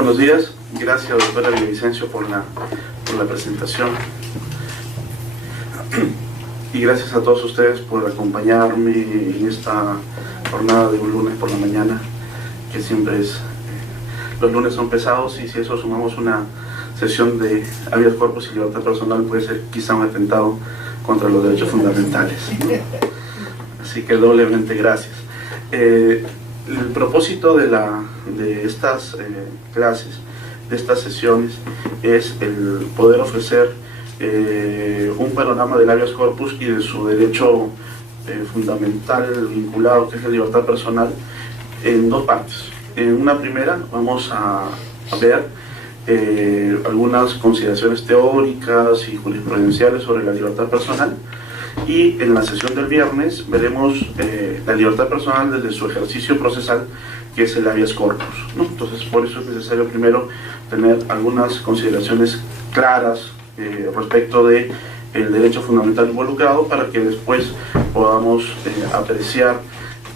Buenos días, gracias doctora Villavicencio por la presentación y gracias a todos ustedes por acompañarme en esta jornada de un lunes por la mañana, que siempre es, los lunes son pesados, y si eso sumamos una sesión de habeas corpus y libertad personal, puede ser quizá un atentado contra los derechos fundamentales, ¿no? Así que doblemente gracias. El propósito de estas clases, de estas sesiones, es el poder ofrecer un panorama del habeas corpus y de su derecho fundamental vinculado, que es la libertad personal, en dos partes. En una primera vamos a ver algunas consideraciones teóricas y jurisprudenciales sobre la libertad personal, y en la sesión del viernes veremos la libertad personal desde su ejercicio procesal, que es el habeas corpus, ¿no? Entonces, por eso es necesario primero tener algunas consideraciones claras respecto de el derecho fundamental involucrado, para que después podamos apreciar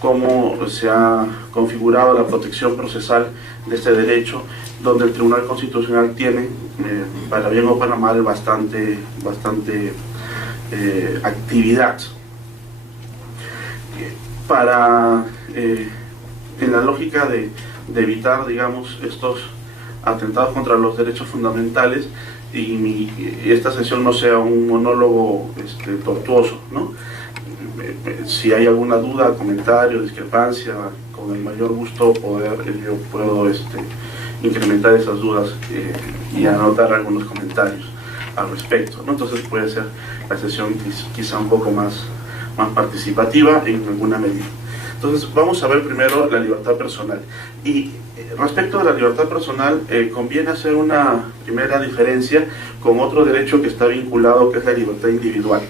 cómo se ha configurado la protección procesal de este derecho, donde el Tribunal Constitucional tiene, para bien o para mal, bastante actividad para, en la lógica de evitar, digamos, estos atentados contra los derechos fundamentales, y esta sesión no sea un monólogo tortuoso, ¿no? Si hay alguna duda, comentario, discrepancia, con el mayor gusto yo puedo incrementar esas dudas y anotar algunos comentarios al respecto, ¿no? Entonces puede ser la sesión quizá un poco más participativa en alguna medida. Entonces vamos a ver primero la libertad personal, y respecto a la libertad personal conviene hacer una primera diferencia con otro derecho que está vinculado, que es la libertad individual.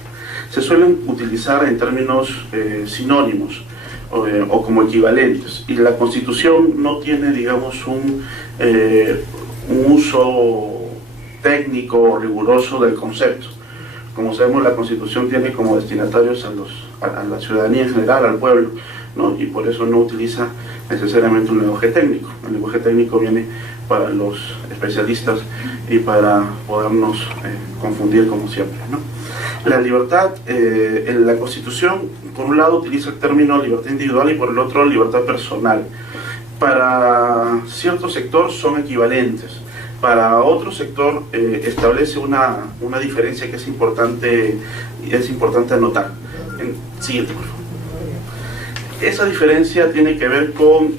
Se suelen utilizar en términos sinónimos o como equivalentes, y la Constitución no tiene, digamos, un uso técnico riguroso del concepto. Como sabemos, la Constitución tiene como destinatarios a la ciudadanía en general, al pueblo, ¿no? Y por eso no utiliza necesariamente un lenguaje técnico. El lenguaje técnico viene para los especialistas y para podernos confundir, como siempre, ¿no? La libertad, en la Constitución, por un lado utiliza el término libertad individual y por el otro libertad personal. Para cierto sector son equivalentes. Para otro sector establece una diferencia que es importante anotar. Siguiente, por favor. Esa diferencia tiene que ver con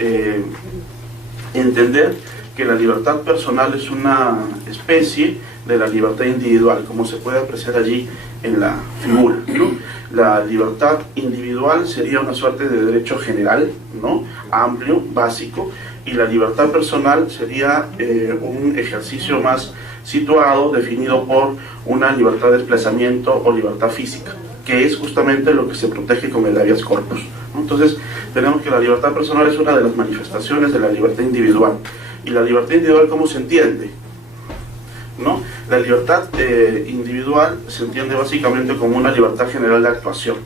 entender que la libertad personal es una especie de la libertad individual, como se puede apreciar allí en la figura, ¿no? La libertad individual sería una suerte de derecho general, ¿no? Amplio, básico, y la libertad personal sería un ejercicio más situado, definido por una libertad de desplazamiento o libertad física, que es justamente lo que se protege con el habeas corpus, ¿no? Entonces tenemos que la libertad personal es una de las manifestaciones de la libertad individual. ¿Y la libertad individual cómo se entiende? ¿No? La libertad individual se entiende básicamente como una libertad general de actuación.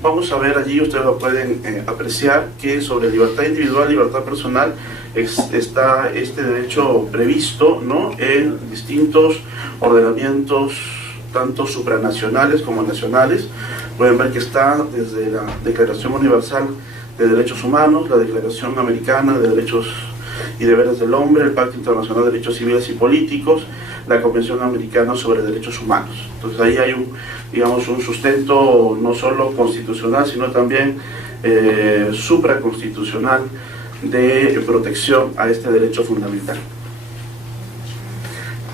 Vamos a ver allí, ustedes lo pueden apreciar, que sobre libertad individual y libertad personal está este derecho previsto, ¿no? En distintos ordenamientos, tanto supranacionales como nacionales. Pueden ver que está desde la Declaración Universal de Derechos Humanos, la Declaración Americana de Derechos y Deberes del Hombre, el Pacto Internacional de Derechos Civiles y Políticos, la Convención Americana sobre Derechos Humanos. Entonces ahí hay un sustento no solo constitucional, sino también supraconstitucional de protección a este derecho fundamental.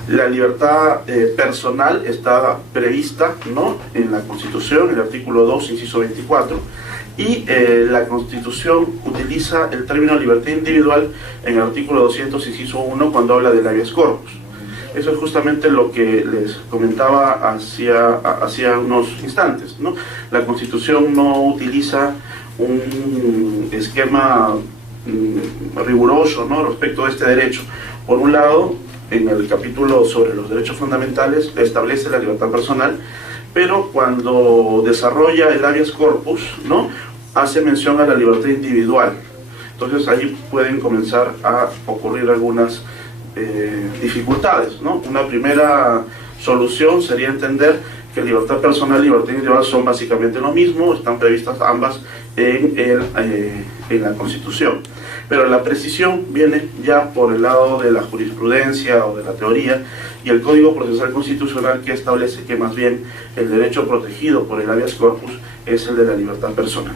La libertad personal está prevista, ¿no?, en la Constitución, en el artículo 2, inciso 24, y la Constitución utiliza el término libertad individual en el artículo 200, inciso 1, cuando habla del habeas corpus. Eso es justamente lo que les comentaba hacía unos instantes, ¿no? La Constitución no utiliza un esquema riguroso, ¿no?, respecto de este derecho. Por un lado, en el capítulo sobre los derechos fundamentales establece la libertad personal, pero cuando desarrolla el habeas corpus, ¿no?, hace mención a la libertad individual. Entonces ahí pueden comenzar a ocurrir algunas dificultades, ¿no? Una primera solución sería entender que libertad personal y libertad individual son básicamente lo mismo, están previstas ambas en la Constitución. Pero la precisión viene ya por el lado de la jurisprudencia o de la teoría, y el Código Procesal Constitucional, que establece que más bien el derecho protegido por el habeas corpus es el de la libertad personal.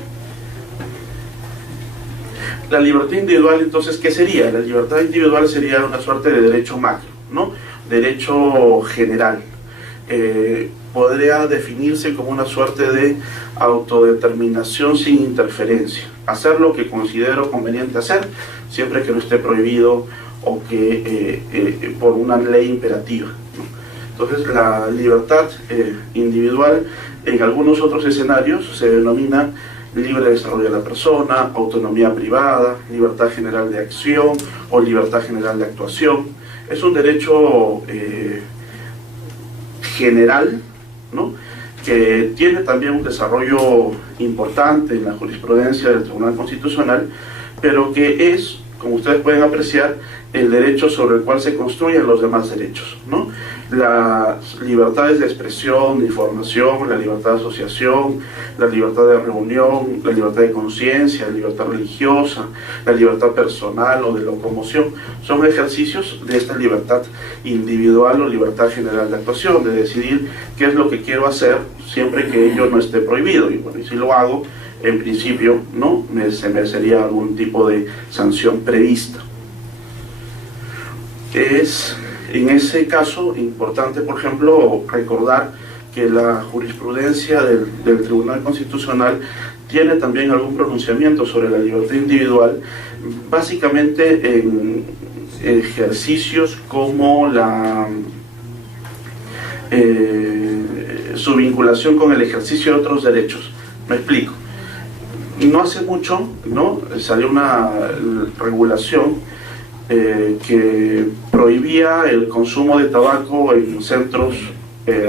La libertad individual, entonces, ¿qué sería? La libertad individual sería una suerte de derecho macro, ¿no? Derecho general. Podría definirse como una suerte de autodeterminación sin interferencia. Hacer lo que considero conveniente hacer, siempre que no esté prohibido o que por una ley imperativa, ¿no? Entonces, la libertad individual en algunos otros escenarios se denomina libre desarrollo de la persona, autonomía privada, libertad general de acción o libertad general de actuación. Es un derecho general, ¿no?, que tiene también un desarrollo importante en la jurisprudencia del Tribunal Constitucional, pero que es, como ustedes pueden apreciar, el derecho sobre el cual se construyen los demás derechos, ¿no? Las libertades de expresión, de información, la libertad de asociación, la libertad de reunión, la libertad de conciencia, la libertad religiosa, la libertad personal o de locomoción, son ejercicios de esta libertad individual o libertad general de actuación, de decidir qué es lo que quiero hacer siempre que ello no esté prohibido. Y bueno, y si lo hago, en principio, ¿no?, se merecería algún tipo de sanción prevista. Es en ese caso importante, por ejemplo, recordar que la jurisprudencia del Tribunal Constitucional tiene también algún pronunciamiento sobre la libertad individual, básicamente en ejercicios como su vinculación con el ejercicio de otros derechos. Me explico. No hace mucho, ¿no?, salió una regulación que prohibía el consumo de tabaco en centros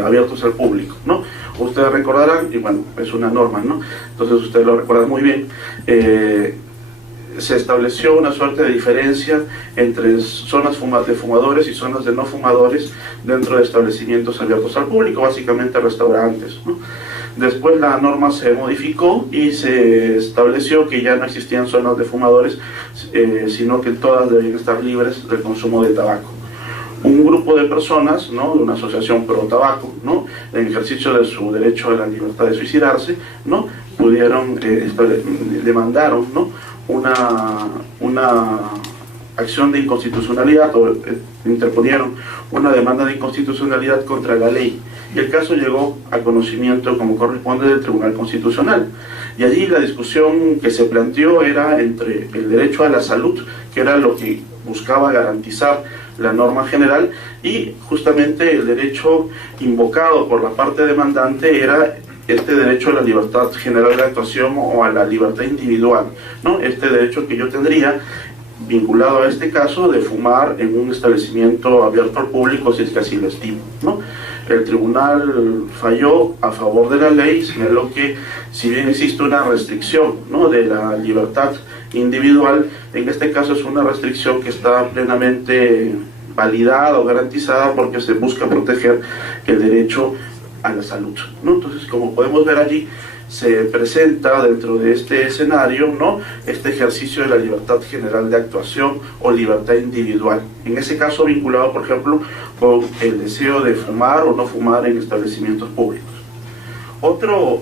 abiertos al público, ¿no? Ustedes recordarán, y bueno, es una norma, ¿no?, entonces ustedes lo recuerdan muy bien, se estableció una suerte de diferencia entre zonas de fumadores y zonas de no fumadores dentro de establecimientos abiertos al público, básicamente restaurantes, ¿no? Después la norma se modificó y se estableció que ya no existían zonas de fumadores, sino que todas debían estar libres del consumo de tabaco. Un grupo de personas, ¿no?, de una asociación pro tabaco, ¿no?, en ejercicio de su derecho a la libertad de suicidarse, ¿no?, demandaron, ¿no?, una acción de inconstitucionalidad, o interponieron una demanda de inconstitucionalidad contra la ley, y el caso llegó a conocimiento, como corresponde, del Tribunal Constitucional. Y allí la discusión que se planteó era entre el derecho a la salud, que era lo que buscaba garantizar la norma general, y justamente el derecho invocado por la parte demandante era este derecho a la libertad general de actuación o a la libertad individual, ¿no?, este derecho que yo tendría vinculado a este caso de fumar en un establecimiento abierto al público, si es que así lo estimo, ¿no? El tribunal falló a favor de la ley, señaló que si bien existe una restricción, ¿no?, de la libertad individual, en este caso es una restricción que está plenamente validada o garantizada porque se busca proteger el derecho a la salud, ¿no? Entonces, como podemos ver allí, se presenta dentro de este escenario, ¿no?, este ejercicio de la libertad general de actuación o libertad individual, en ese caso vinculado, por ejemplo, con el deseo de fumar o no fumar en establecimientos públicos. Otro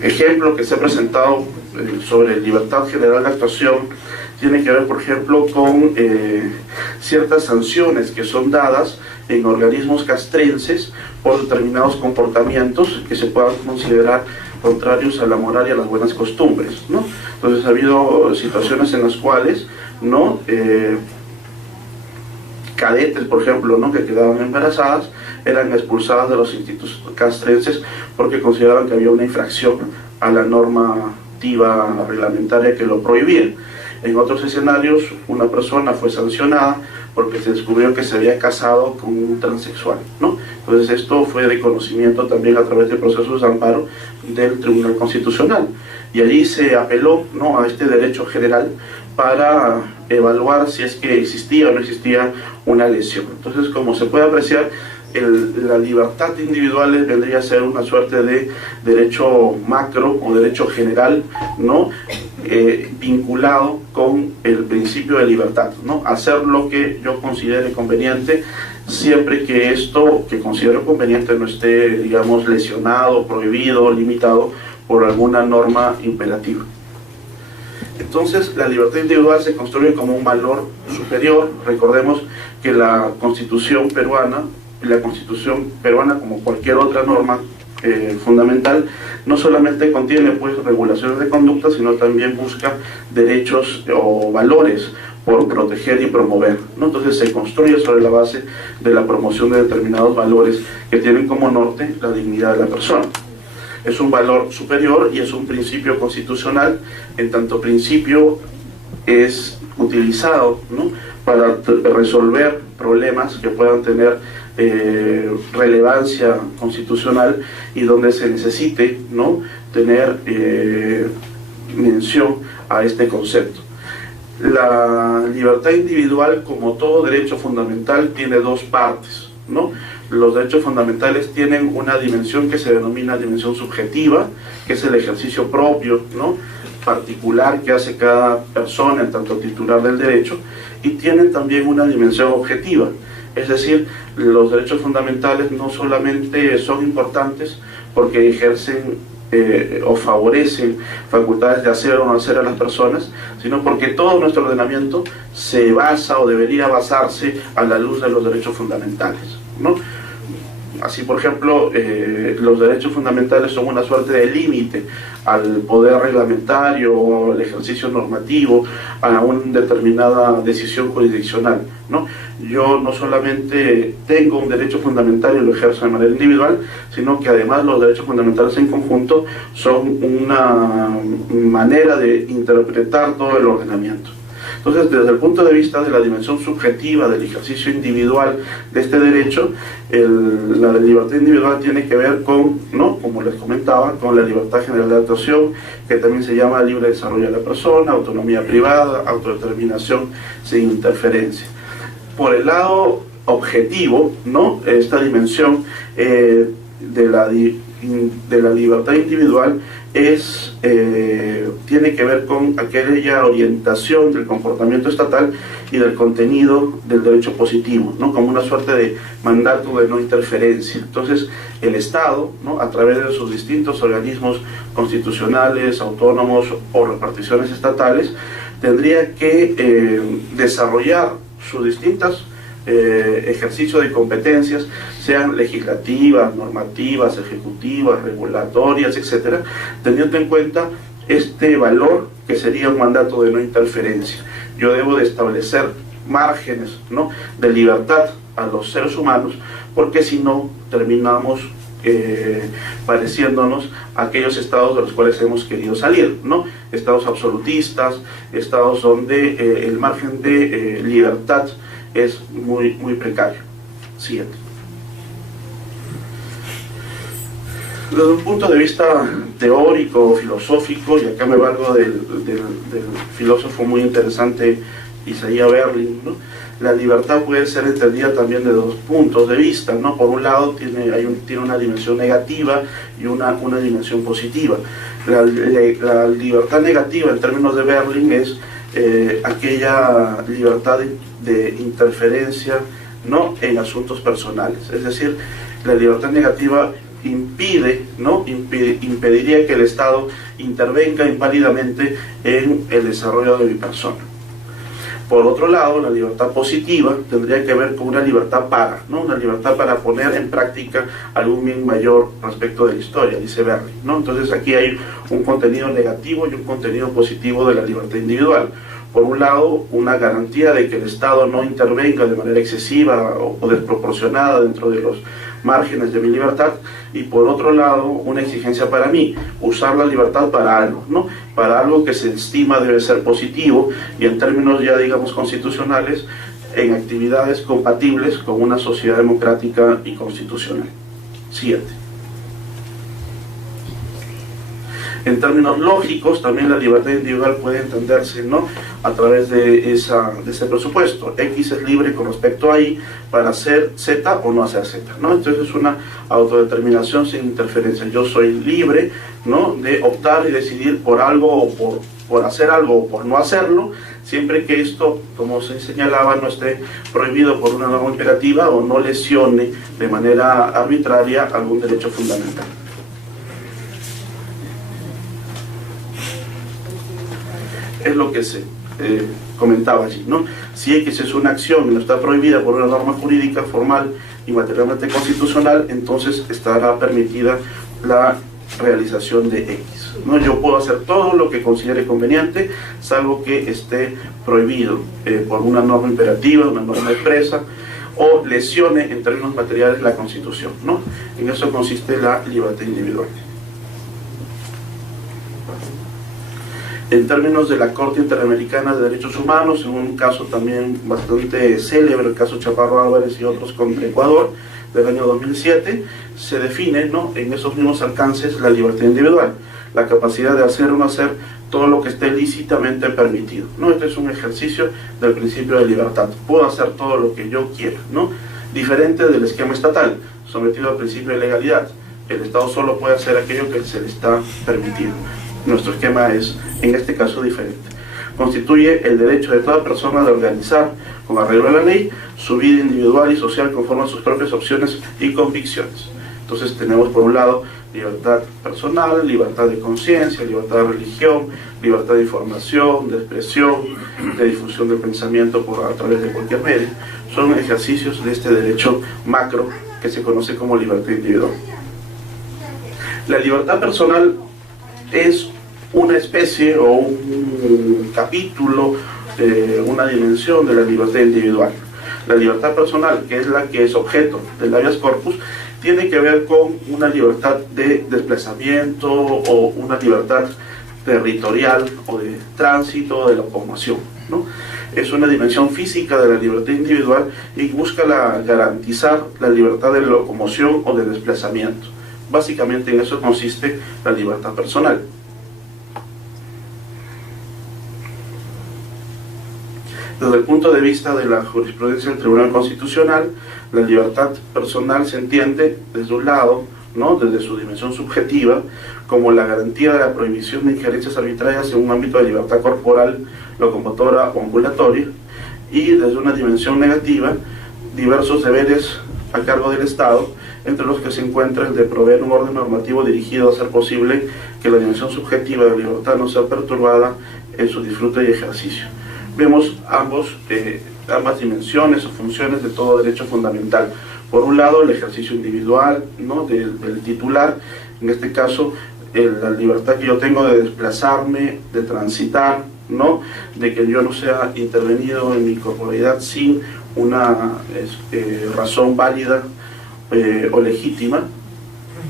ejemplo que se ha presentado sobre libertad general de actuación tiene que ver, por ejemplo, con ciertas sanciones que son dadas en organismos castrenses por determinados comportamientos que se puedan considerar contrarios a la moral y a las buenas costumbres, ¿no? Entonces ha habido situaciones en las cuales, ¿no?, cadetes, por ejemplo, ¿no?, que quedaban embarazadas, eran expulsadas de los institutos castrenses porque consideraban que había una infracción a la normativa reglamentaria que lo prohibía. En otros escenarios, una persona fue sancionada porque se descubrió que se había casado con un transexual, ¿no? Entonces esto fue de conocimiento también a través de procesos de amparo del Tribunal Constitucional, y allí se apeló, ¿no?, a este derecho general para evaluar si es que existía o no existía una lesión. Entonces, como se puede apreciar, la libertad individual vendría a ser una suerte de derecho macro o derecho general, ¿no? Vinculado con el principio de libertad, ¿no? Hacer lo que yo considere conveniente, siempre que esto que considero conveniente no esté, digamos, lesionado, prohibido, limitado por alguna norma imperativa. Entonces, la libertad individual se construye como un valor superior. Recordemos que la Constitución peruana, como cualquier otra norma fundamental, no solamente contiene pues regulaciones de conducta, sino también busca derechos o valores por proteger y promover, ¿no? Entonces se construye sobre la base de la promoción de determinados valores que tienen como norte la dignidad de la persona. Es un valor superior y es un principio constitucional, en tanto principio es utilizado, ¿no?, para resolver problemas que puedan tener relevancia constitucional y donde se necesite, ¿no?, tener mención a este concepto. La libertad individual, como todo derecho fundamental, tiene dos partes, ¿no? Los derechos fundamentales tienen una dimensión que se denomina dimensión subjetiva, que es el ejercicio propio, ¿no?, particular que hace cada persona en tanto titular del derecho, y tienen también una dimensión objetiva, es decir, los derechos fundamentales no solamente son importantes porque ejercen o favorecen facultades de hacer o no hacer a las personas, sino porque todo nuestro ordenamiento se basa o debería basarse a la luz de los derechos fundamentales, ¿no? Así, por ejemplo, los derechos fundamentales son una suerte de límite al poder reglamentario o al ejercicio normativo, a una determinada decisión jurisdiccional, ¿no? Yo no solamente tengo un derecho fundamental y lo ejerzo de manera individual, sino que además los derechos fundamentales en conjunto son una manera de interpretar todo el ordenamiento. Entonces, desde el punto de vista de la dimensión subjetiva del ejercicio individual de este derecho, la libertad individual tiene que ver con, ¿no?, como les comentaba, con la libertad general de actuación, que también se llama libre desarrollo de la persona, autonomía privada, autodeterminación sin interferencia. Por el lado objetivo, ¿no?, esta dimensión de la libertad individual tiene que ver con aquella orientación del comportamiento estatal y del contenido del derecho positivo, ¿no?, como una suerte de mandato de no interferencia. Entonces, el Estado, ¿no?, a través de sus distintos organismos constitucionales, autónomos o reparticiones estatales, tendría que desarrollar sus distintas ejercicio de competencias, sean legislativas, normativas, ejecutivas, regulatorias, etcétera, teniendo en cuenta este valor que sería un mandato de no interferencia. Yo debo de establecer márgenes, ¿no?, de libertad a los seres humanos, porque si no terminamos pareciéndonos a aquellos estados de los cuales hemos querido salir, ¿no?, estados absolutistas, estados donde el margen de libertad es muy precario. Siguiente. Desde un punto de vista teórico, filosófico, y acá me valgo del filósofo muy interesante Isaiah Berlin, ¿no?, la libertad puede ser entendida también de dos puntos de vista, ¿no? Por un lado tiene una dimensión negativa y una dimensión positiva. La libertad negativa en términos de Berlin es aquella libertad de interferencia, ¿no?, en asuntos personales. Es decir, la libertad negativa impide, ¿no?, impediría que el Estado intervenga inválidamente en el desarrollo de mi persona. Por otro lado, la libertad positiva tendría que ver con una libertad ¿no?, una libertad para poner en práctica algún bien mayor respecto de la historia, dice Berlin, ¿no? Entonces aquí hay un contenido negativo y un contenido positivo de la libertad individual. Por un lado, una garantía de que el Estado no intervenga de manera excesiva o desproporcionada dentro de los márgenes de mi libertad, y por otro lado, una exigencia para mí, usar la libertad para algo, ¿no?, para algo que se estima debe ser positivo y en términos ya, digamos, constitucionales, en actividades compatibles con una sociedad democrática y constitucional. Siguiente. En términos lógicos, también la libertad individual puede entenderse, ¿no?, a través de ese presupuesto. X es libre con respecto a Y para hacer Z o no hacer Z, ¿no? Entonces es una autodeterminación sin interferencia. Yo soy libre, ¿no?, de optar y decidir por algo o por hacer algo o por no hacerlo, siempre que esto, como se señalaba, no esté prohibido por una norma imperativa o no lesione de manera arbitraria algún derecho fundamental. Es lo que se comentaba allí, ¿no? Si X es una acción y no está prohibida por una norma jurídica formal y materialmente constitucional, entonces estará permitida la realización de X, ¿no? Yo puedo hacer todo lo que considere conveniente, salvo que esté prohibido por una norma imperativa, una norma expresa, o lesione en términos materiales la Constitución, ¿no? En eso consiste la libertad individual. En términos de la Corte Interamericana de Derechos Humanos, en un caso también bastante célebre, el caso Chaparro Álvarez y otros contra Ecuador, del año 2007, se define, ¿no?, en esos mismos alcances la libertad individual, la capacidad de hacer o no hacer todo lo que esté lícitamente permitido, ¿no? Este es un ejercicio del principio de libertad. Puedo hacer todo lo que yo quiera, ¿no?, diferente del esquema estatal, sometido al principio de legalidad. El Estado solo puede hacer aquello que se le está permitido. Nuestro esquema es, en este caso, diferente. Constituye el derecho de toda persona de organizar, con arreglo a la ley, su vida individual y social conforme a sus propias opciones y convicciones. Entonces tenemos, por un lado, libertad personal, libertad de conciencia, libertad de religión, libertad de información, de expresión, de difusión del pensamiento a través de cualquier medio. Son ejercicios de este derecho macro que se conoce como libertad individual. La libertad personal es una especie o un capítulo, una dimensión de la libertad individual. La libertad personal, que es la que es objeto del habeas corpus, tiene que ver con una libertad de desplazamiento o una libertad territorial o de tránsito, de locomoción, ¿no? Es una dimensión física de la libertad individual y busca garantizar la libertad de locomoción o de desplazamiento. Básicamente en eso consiste la libertad personal. Desde el punto de vista de la jurisprudencia del Tribunal Constitucional, la libertad personal se entiende desde un lado, ¿no?, desde su dimensión subjetiva, como la garantía de la prohibición de injerencias arbitrarias en un ámbito de libertad corporal, locomotora o ambulatoria, y desde una dimensión negativa, diversos deberes a cargo del Estado, entre los que se encuentra el de proveer un orden normativo dirigido a hacer posible que la dimensión subjetiva de la libertad no sea perturbada en su disfrute y ejercicio. Vemos ambas dimensiones o funciones de todo derecho fundamental. Por un lado, el ejercicio individual, ¿no?, del titular, en este caso, la libertad que yo tengo de desplazarme, de transitar, ¿no?, de que yo no sea intervenido en mi corporalidad sin una razón válida o legítima,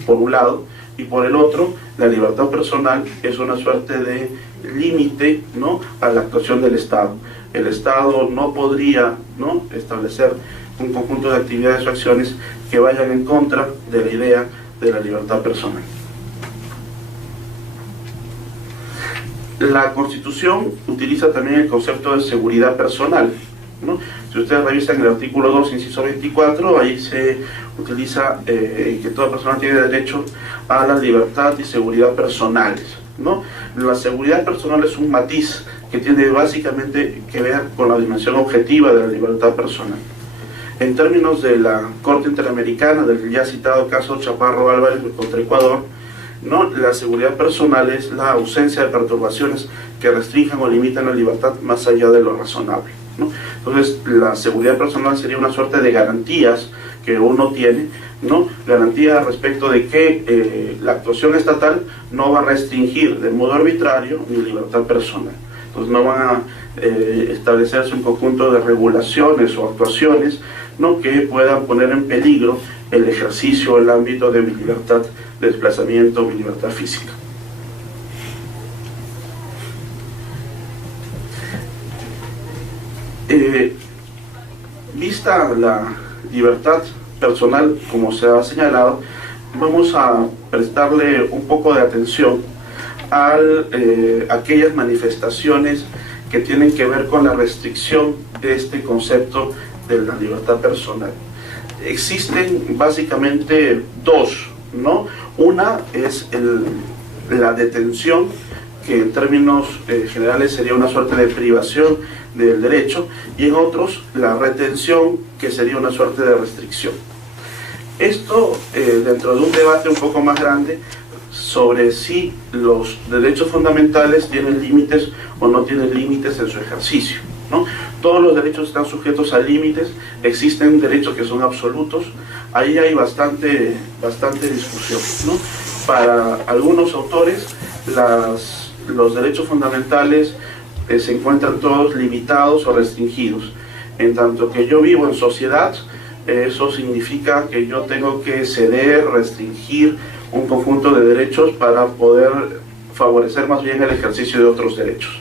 por un lado, y por el otro, la libertad personal es una suerte de límite, ¿no?, a la actuación del Estado. El Estado no podría, ¿no?, establecer un conjunto de actividades o acciones que vayan en contra de la idea de la libertad personal. La Constitución utiliza también el concepto de seguridad personal, ¿no? Si ustedes revisan el artículo 2, inciso 24, ahí se utiliza que toda persona tiene derecho a la libertad y seguridad personales, ¿no? La seguridad personal es un matiz que tiene básicamente que ver con la dimensión objetiva de la libertad personal. En términos de la Corte Interamericana, del ya citado caso Chaparro Álvarez contra Ecuador, ¿no?, la seguridad personal es la ausencia de perturbaciones que restrinjan o limitan la libertad más allá de lo razonable, ¿no? Entonces, la seguridad personal sería una suerte de garantías que uno tiene, ¿no?, garantía respecto de que la actuación estatal no va a restringir de modo arbitrario mi libertad personal. Entonces no van a establecerse un conjunto de regulaciones o actuaciones, ¿no?, que puedan poner en peligro el ejercicio, el ámbito de mi libertad de desplazamiento, mi libertad física. Vista la libertad personal, como se ha señalado, vamos a prestarle un poco de atención a aquellas manifestaciones que tienen que ver con la restricción de este concepto de la libertad personal. Existen básicamente dos, ¿no? Una es la detención, que en términos generales sería una suerte de privación del derecho, y en otros la retención, que sería una suerte de restricción. Esto dentro de un debate un poco más grande sobre si los derechos fundamentales tienen límites o no tienen límites en su ejercicio, ¿no? Todos los derechos están sujetos a límites, existen derechos que son absolutos, ahí hay bastante discusión, ¿no? Para algunos autores los derechos fundamentales se encuentran todos limitados o restringidos. En tanto que yo vivo en sociedad, eso significa que yo tengo que ceder, restringir un conjunto de derechos para poder favorecer más bien el ejercicio de otros derechos.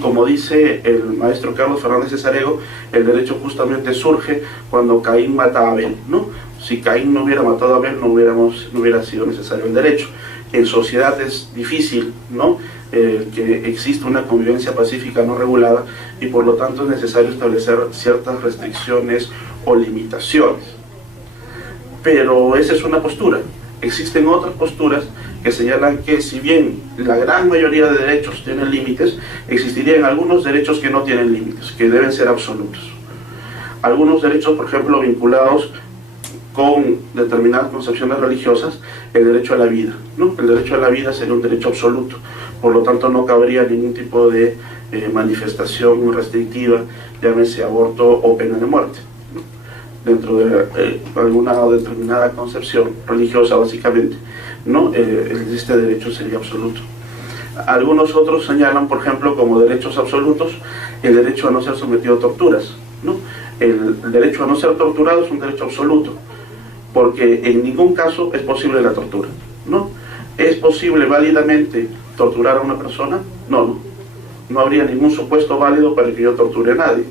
Como dice el maestro Carlos Fernández de Sarego, el derecho justamente surge cuando Caín mata a Abel, ¿no? Si Caín no hubiera matado a Abel, no hubiera sido necesario el derecho. En sociedad es difícil, ¿no? Que exista una convivencia pacífica no regulada, y por lo tanto es necesario establecer ciertas restricciones o limitaciones. Pero esa es una postura. Existen otras posturas que señalan que si bien la gran mayoría de derechos tienen límites, existirían algunos derechos que no tienen límites, que deben ser absolutos. Algunos derechos, por ejemplo, vinculados con determinadas concepciones religiosas, el derecho a la vida, ¿no? El derecho a la vida sería un derecho absoluto, por lo tanto no cabría ningún tipo de manifestación restrictiva, llámese aborto o pena de muerte, ¿no? Dentro de alguna determinada concepción religiosa, básicamente, ¿no? Este derecho sería absoluto. Algunos otros señalan, por ejemplo, como derechos absolutos, el derecho a no ser sometido a torturas, ¿no? El derecho a no ser torturado es un derecho absoluto, porque en ningún caso es posible la tortura, ¿no? ¿Es posible válidamente torturar a una persona? No habría ningún supuesto válido para que yo torture a nadie.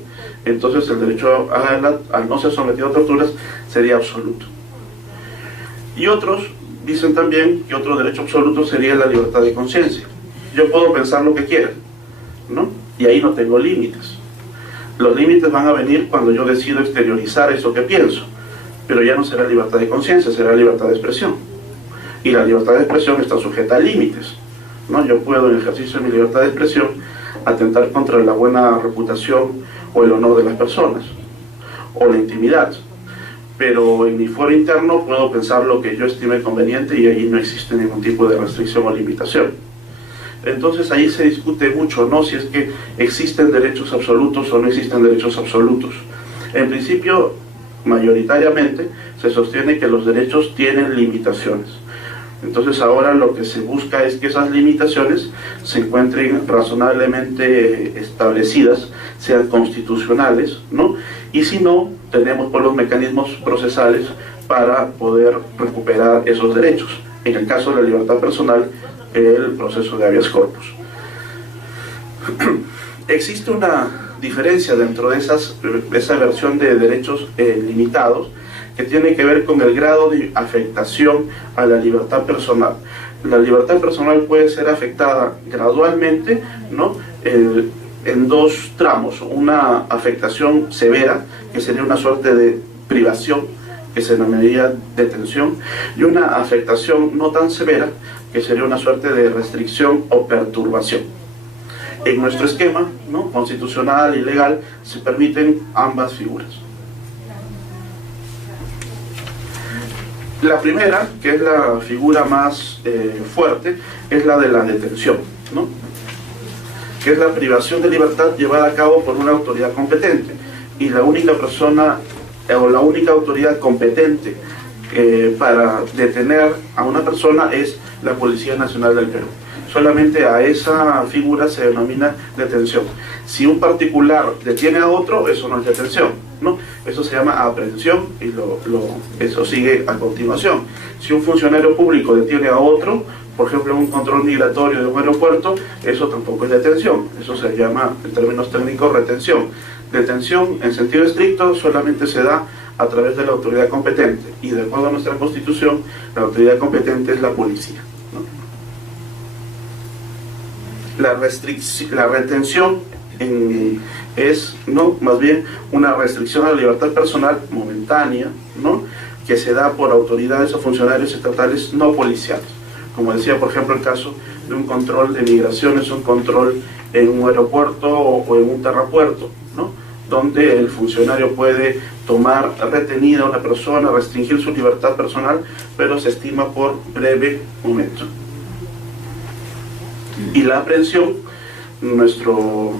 Entonces el derecho a no ser sometido a torturas sería absoluto. Y otros dicen también que otro derecho absoluto sería la libertad de conciencia. Yo puedo pensar lo que quiera, ¿no? Y ahí no tengo límites. Los límites van a venir cuando yo decido exteriorizar eso que pienso, pero ya no será libertad de conciencia, será libertad de expresión. Y la libertad de expresión está sujeta a límites, ¿no? Yo puedo, en ejercicio de mi libertad de expresión, atentar contra la buena reputación o el honor de las personas, o la intimidad. Pero en mi fuero interno puedo pensar lo que yo estime conveniente, y allí no existe ningún tipo de restricción o limitación. Entonces ahí se discute mucho, ¿no? Si es que existen derechos absolutos o no existen derechos absolutos. En principio, mayoritariamente, se sostiene que los derechos tienen limitaciones. Entonces ahora lo que se busca es que esas limitaciones se encuentren razonablemente establecidas, sean constitucionales, ¿no? Y si no, tenemos pues los mecanismos procesales para poder recuperar esos derechos. En el caso de la libertad personal, el proceso de habeas corpus. Existe una diferencia dentro de esa versión de derechos limitados, que tiene que ver con el grado de afectación a la libertad personal. La libertad personal puede ser afectada gradualmente, ¿no? En dos tramos: una afectación severa, que sería una suerte de privación, que se denominaría detención, y una afectación no tan severa, que sería una suerte de restricción o perturbación. En nuestro esquema, ¿no?, constitucional y legal, se permiten ambas figuras. La primera, que es la figura más fuerte, es la de la detención, ¿no?, que es la privación de libertad llevada a cabo por una autoridad competente, y la única persona o la única autoridad competente para detener a una persona es la Policía Nacional del Perú. Solamente a esa figura se denomina detención. Si un particular detiene a otro, eso no es detención, ¿no? Eso se llama aprehensión, y eso sigue a continuación. Si un funcionario público detiene a otro, por ejemplo en un control migratorio de un aeropuerto, eso tampoco es detención, eso se llama en términos técnicos retención. Detención en sentido estricto solamente se da a través de la autoridad competente, y de acuerdo a nuestra Constitución, la autoridad competente es la policía, ¿no? La retención es, ¿no?, más bien una restricción a la libertad personal momentánea, ¿no?, que se da por autoridades o funcionarios estatales no policiales. Como decía, por ejemplo, el caso de un control de migraciones, un control en un aeropuerto o en un terrapuerto, ¿no?, donde el funcionario puede tomar retenida a una persona, restringir su libertad personal, pero se estima por breve momento. Y la aprehensión, nuestro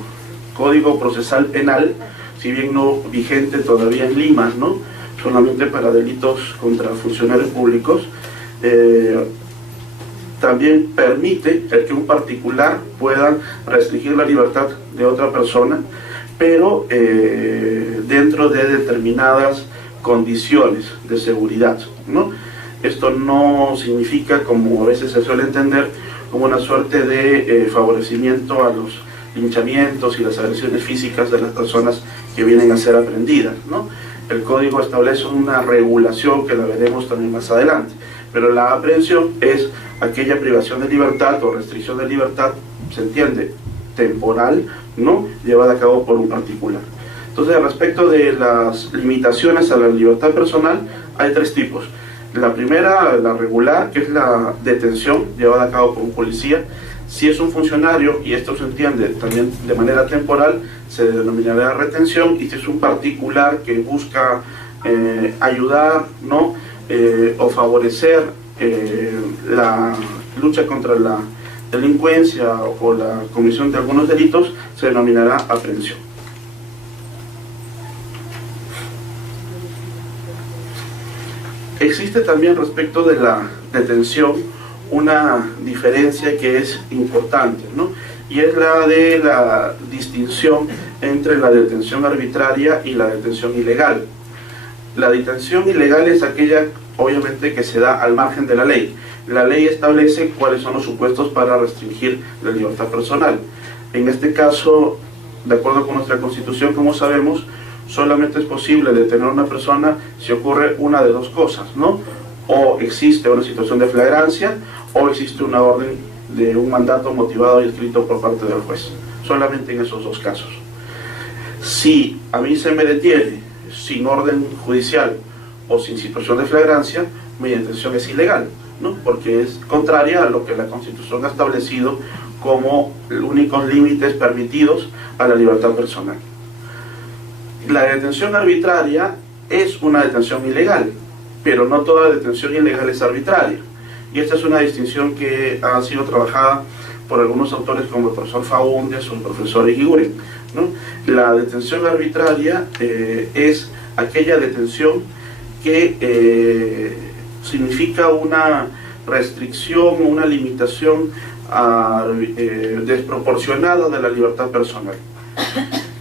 Código Procesal Penal, si bien no vigente todavía en Lima, ¿no?, solamente para delitos contra funcionarios públicos, también permite el que un particular pueda restringir la libertad de otra persona, pero dentro de determinadas condiciones de seguridad, ¿no? Esto no significa, como a veces se suele entender, como una suerte de favorecimiento a los linchamientos y las agresiones físicas de las personas que vienen a ser aprehendidas, ¿no? El código establece una regulación que la veremos también más adelante, pero la aprehensión es aquella privación de libertad o restricción de libertad, se entiende, temporal, ¿no?, llevada a cabo por un particular. Entonces, respecto de las limitaciones a la libertad personal, hay tres tipos. La primera, la regular, que es la detención llevada a cabo por un policía. Si es un funcionario, y esto se entiende también de manera temporal, se denominará retención, y si es un particular que busca ayudar, ¿no?, o favorecer la lucha contra la delincuencia o la comisión de algunos delitos, se denominará aprehensión. Existe también respecto de la detención una diferencia que es importante, ¿no?, y es la de la distinción entre la detención arbitraria y la detención ilegal. La detención ilegal es aquella, obviamente, que se da al margen de la ley. La ley establece cuáles son los supuestos para restringir la libertad personal. En este caso, de acuerdo con nuestra Constitución, como sabemos, solamente es posible detener a una persona si ocurre una de dos cosas, ¿no? O existe una situación de flagrancia, o existe una orden de un mandato motivado y escrito por parte del juez. Solamente en esos dos casos. Si a mí se me detiene sin orden judicial o sin situación de flagrancia, mi detención es ilegal, ¿no?, porque es contraria a lo que la Constitución ha establecido como los únicos límites permitidos a la libertad personal. La detención arbitraria es una detención ilegal, pero no toda detención ilegal es arbitraria. Y esta es una distinción que ha sido trabajada por algunos autores como el profesor Faúndez o el profesor Eguiguren, ¿no? La detención arbitraria es aquella detención que significa una restricción o una limitación desproporcionada de la libertad personal.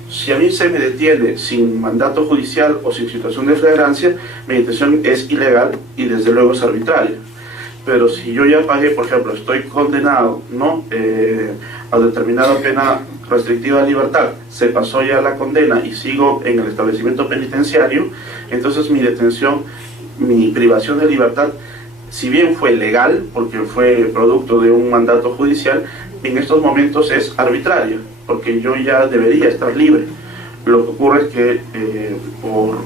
Si a mí se me detiene sin mandato judicial o sin situación de flagrancia, mi detención es ilegal y desde luego es arbitraria. Pero si yo ya pagué, por ejemplo, estoy condenado, ¿no?, a determinada pena restrictiva de libertad, se pasó ya la condena y sigo en el establecimiento penitenciario, entonces mi detención, mi privación de libertad, si bien fue legal, porque fue producto de un mandato judicial, en estos momentos es arbitraria, porque yo ya debería estar libre. Lo que ocurre es que por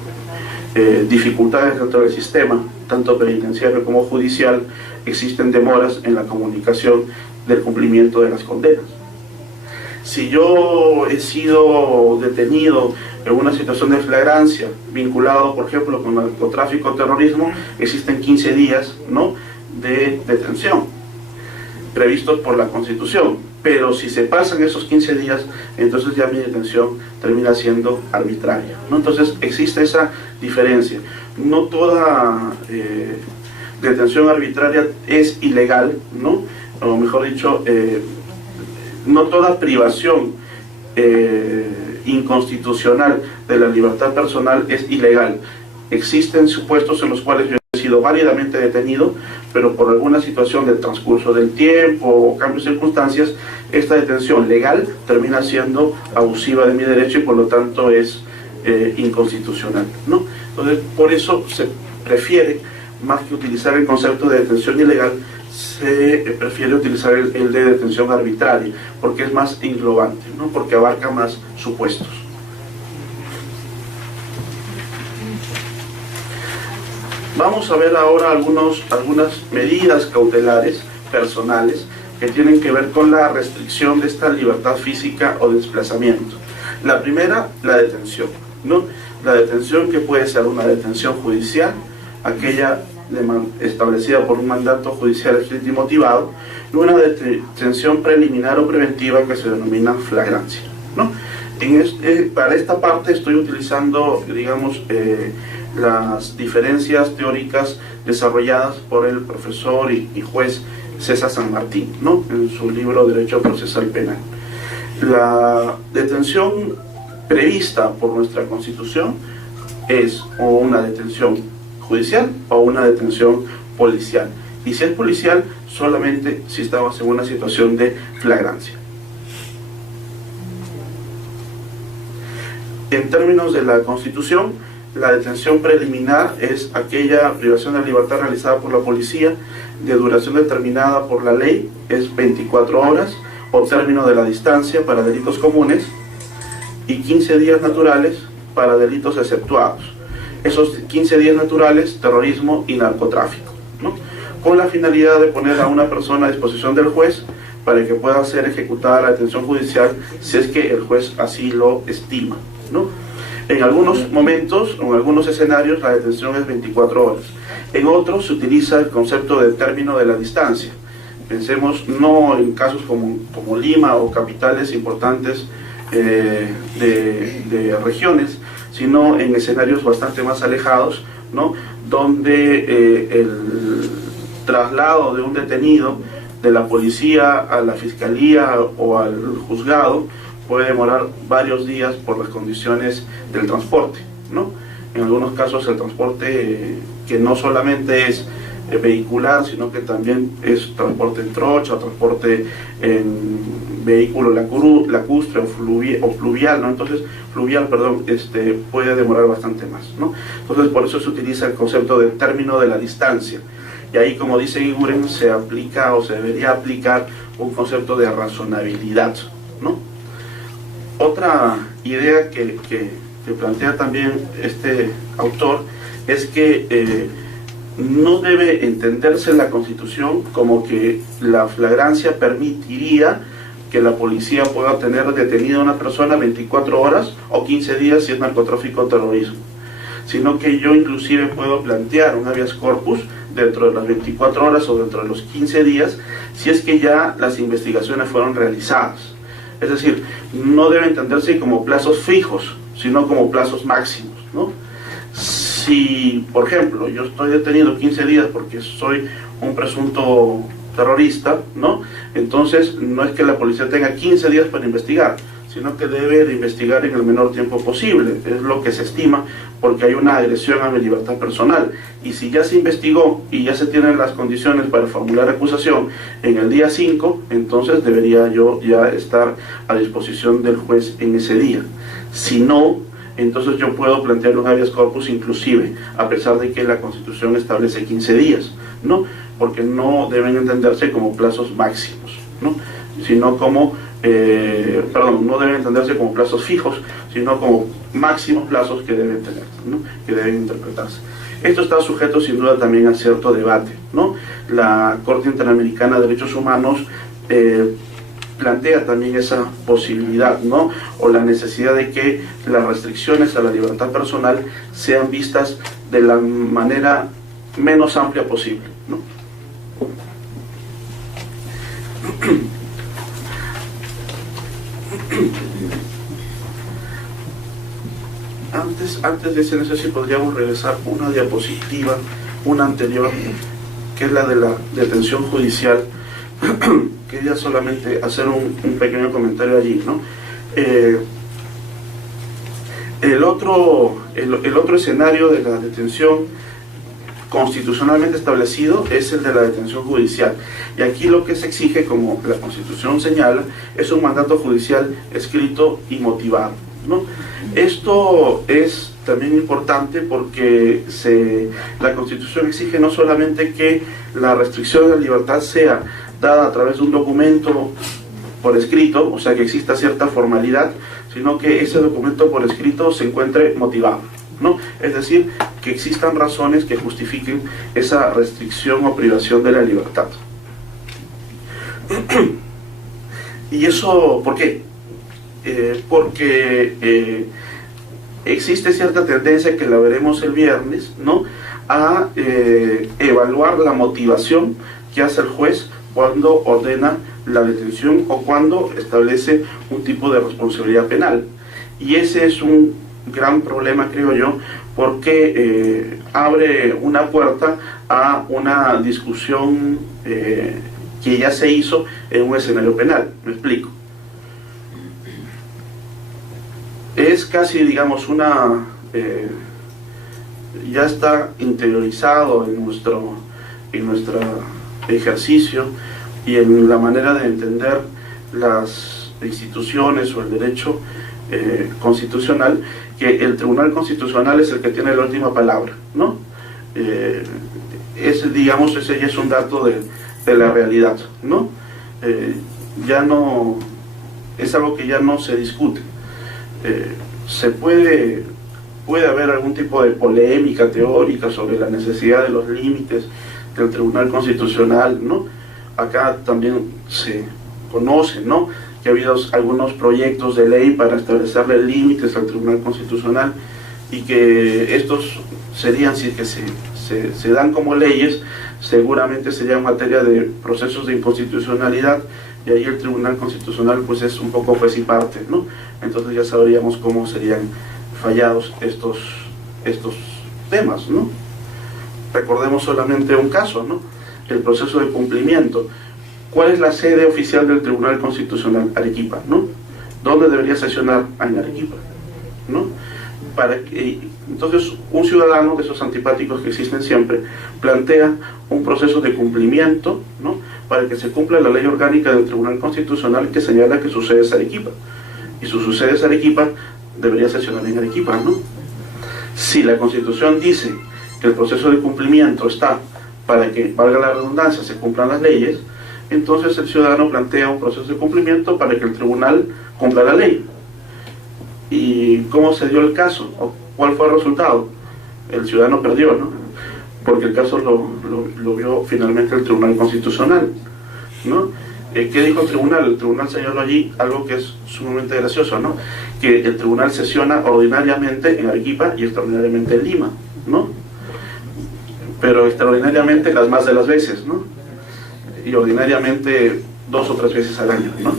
dificultades dentro del sistema, tanto penitenciario como judicial, existen demoras en la comunicación del cumplimiento de las condenas. Si yo he sido detenido en una situación de flagrancia, vinculado, por ejemplo, con narcotráfico o terrorismo, existen 15 días, ¿no?, de detención, previstos por la Constitución. Pero si se pasan esos 15 días, entonces ya mi detención termina siendo arbitraria, ¿no? Entonces existe esa diferencia. No toda detención arbitraria es ilegal, ¿no?, o mejor dicho, no toda privación inconstitucional de la libertad personal es ilegal. Existen supuestos en los cuales yo he sido válidamente detenido, pero por alguna situación del transcurso del tiempo o cambios de circunstancias, esta detención legal termina siendo abusiva de mi derecho y por lo tanto es inconstitucional, ¿no? Entonces, por eso se prefiere más que utilizar el concepto de detención ilegal, se prefiere utilizar el de detención arbitraria, porque es más englobante, ¿no? Porque abarca más supuestos. Vamos a ver ahora algunas medidas cautelares personales que tienen que ver con la restricción de esta libertad física o desplazamiento. La primera, la detención, ¿no? La detención, que puede ser una detención judicial, aquella establecida por un mandato judicial escrito y motivado, y una detención preliminar o preventiva que se denomina flagrancia, ¿no? Para esta parte estoy utilizando, digamos, las diferencias teóricas desarrolladas por el profesor y juez César San Martín, ¿no? En su libro Derecho Procesal Penal. La detención prevista por nuestra Constitución es o una detención judicial o una detención policial. Y si es policial, solamente si estamos en una situación de flagrancia. En términos de la Constitución, la detención preliminar es aquella privación de libertad realizada por la policía de duración determinada por la ley, es 24 horas o término de la distancia para delitos comunes y 15 días naturales para delitos exceptuados. Esos 15 días naturales, terrorismo y narcotráfico, ¿no? Con la finalidad de poner a una persona a disposición del juez para que pueda ser ejecutada la detención judicial si es que el juez así lo estima, ¿no? En algunos momentos o en algunos escenarios la detención es 24 horas. En otros se utiliza el concepto de término de la distancia. Pensemos no en casos como Lima o capitales importantes de regiones, sino en escenarios bastante más alejados, ¿no? Donde el traslado de un detenido de la policía a la fiscalía o al juzgado puede demorar varios días por las condiciones del transporte, ¿no? En algunos casos el transporte que no solamente es vehicular, sino que también es transporte en trocha, transporte en vehículo lacustre o fluvial, ¿no? Entonces, puede demorar bastante más, ¿no? Entonces, por eso se utiliza el concepto de término de la distancia. Y ahí, como dice Iguren, se aplica o se debería aplicar un concepto de razonabilidad, ¿no? Otra idea que plantea también este autor es que no debe entenderse en la Constitución como que la flagrancia permitiría que la policía pueda tener detenida a una persona 24 horas o 15 días si es narcotráfico o terrorismo, sino que yo inclusive puedo plantear un habeas corpus dentro de las 24 horas o dentro de los 15 días si es que ya las investigaciones fueron realizadas. Es decir, no debe entenderse como plazos fijos, sino como plazos máximos, ¿no? Si, por ejemplo, yo estoy detenido 15 días porque soy un presunto terrorista, ¿no? Entonces, no es que la policía tenga 15 días para investigar, sino que debe de investigar en el menor tiempo posible. Es lo que se estima porque hay una agresión a mi libertad personal. Y si ya se investigó y ya se tienen las condiciones para formular acusación en el día 5, entonces debería yo ya estar a disposición del juez en ese día. Si no, entonces yo puedo plantear un habeas corpus inclusive, a pesar de que la Constitución establece 15 días, ¿no? Porque no deben entenderse como plazos máximos, ¿no? Sino como, no deben entenderse como plazos fijos, sino como máximos plazos que deben tener, ¿no? Que deben interpretarse. Esto está sujeto sin duda también a cierto debate, ¿no? La Corte Interamericana de Derechos Humanos plantea también esa posibilidad, ¿no? O la necesidad de que las restricciones a la libertad personal sean vistas de la manera menos amplia posible, ¿no? Antes de ese, no sé si podríamos regresar una diapositiva, una anterior, que es la de la detención judicial. Quería solamente hacer un pequeño comentario allí, ¿no? El otro escenario de la detención constitucionalmente establecido es el de la detención judicial. Y aquí lo que se exige, como la Constitución señala, es un mandato judicial escrito y motivado, ¿no? Esto es también importante porque la Constitución exige no solamente que la restricción de la libertad sea dada a través de un documento por escrito, o sea que exista cierta formalidad, sino que ese documento por escrito se encuentre motivado, ¿no? Es decir, que existan razones que justifiquen esa restricción o privación de la libertad. ¿Y eso por qué? Porque existe cierta tendencia, que la veremos el viernes, ¿no?, a evaluar la motivación que hace el juez cuando ordena la detención o cuando establece un tipo de responsabilidad penal. Y ese es un gran problema, creo yo, porque abre una puerta a una discusión que ya se hizo en un escenario penal. Me explico. Es casi, digamos, ya está interiorizado en nuestro ejercicio y en la manera de entender las instituciones o el derecho constitucional, que el Tribunal Constitucional es el que tiene la última palabra, ¿no? Ese ya es un dato de la realidad, ¿no? Ya no es algo que ya no se discute. Puede haber algún tipo de polémica teórica sobre la necesidad de los límites del Tribunal Constitucional, ¿no? Acá también se conoce, ¿no?, que ha habido algunos proyectos de ley para establecerle límites al Tribunal Constitucional, y que estos serían, si es que se dan como leyes, seguramente serían materia de procesos de inconstitucionalidad, y ahí el Tribunal Constitucional pues es un poco juez y parte, ¿no? Entonces ya sabríamos cómo serían fallados estos temas, ¿no? Recordemos solamente un caso, ¿no?, el proceso de cumplimiento. ¿Cuál es la sede oficial del Tribunal Constitucional? Arequipa, ¿no? ¿Dónde debería sesionar? En Arequipa, ¿no? Entonces un ciudadano de esos antipáticos que existen siempre plantea un proceso de cumplimiento, ¿no?, para que se cumpla la ley orgánica del Tribunal Constitucional, que señala que su sede es Arequipa, y su sede es Arequipa, debería sesionar en Arequipa, ¿no? Si la Constitución dice que el proceso de cumplimiento está para que, valga la redundancia, se cumplan las leyes, entonces el ciudadano plantea un proceso de cumplimiento para que el tribunal cumpla la ley. ¿Y cómo se dio el caso? ¿O cuál fue el resultado? El ciudadano perdió, ¿no?, porque el caso lo vio finalmente el Tribunal Constitucional, ¿no? ¿Qué dijo el tribunal? El tribunal señaló allí algo que es sumamente gracioso, ¿no?, que el tribunal sesiona ordinariamente en Arequipa y extraordinariamente en Lima, ¿no?, pero extraordinariamente las más de las veces, ¿no?, y ordinariamente 2 o 3 veces al año, ¿no?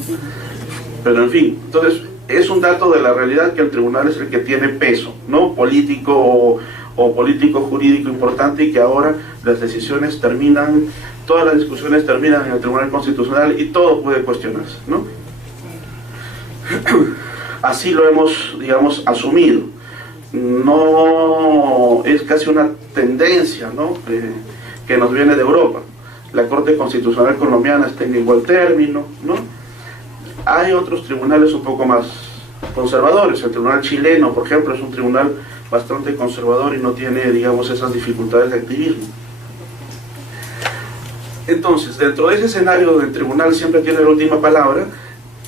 Pero en fin, entonces es un dato de la realidad que el tribunal es el que tiene peso, ¿no?, político o político jurídico importante, y que ahora las decisiones terminan, todas las discusiones terminan en el Tribunal Constitucional y todo puede cuestionarse, ¿no? Así lo hemos, digamos, asumido. No es casi una tendencia, ¿no?, que nos viene de Europa. La Corte Constitucional colombiana está en igual término, ¿no? Hay otros tribunales un poco más conservadores. El tribunal chileno, por ejemplo, es un tribunal bastante conservador y no tiene, digamos, esas dificultades de activismo. Entonces, dentro de ese escenario donde el tribunal siempre tiene la última palabra,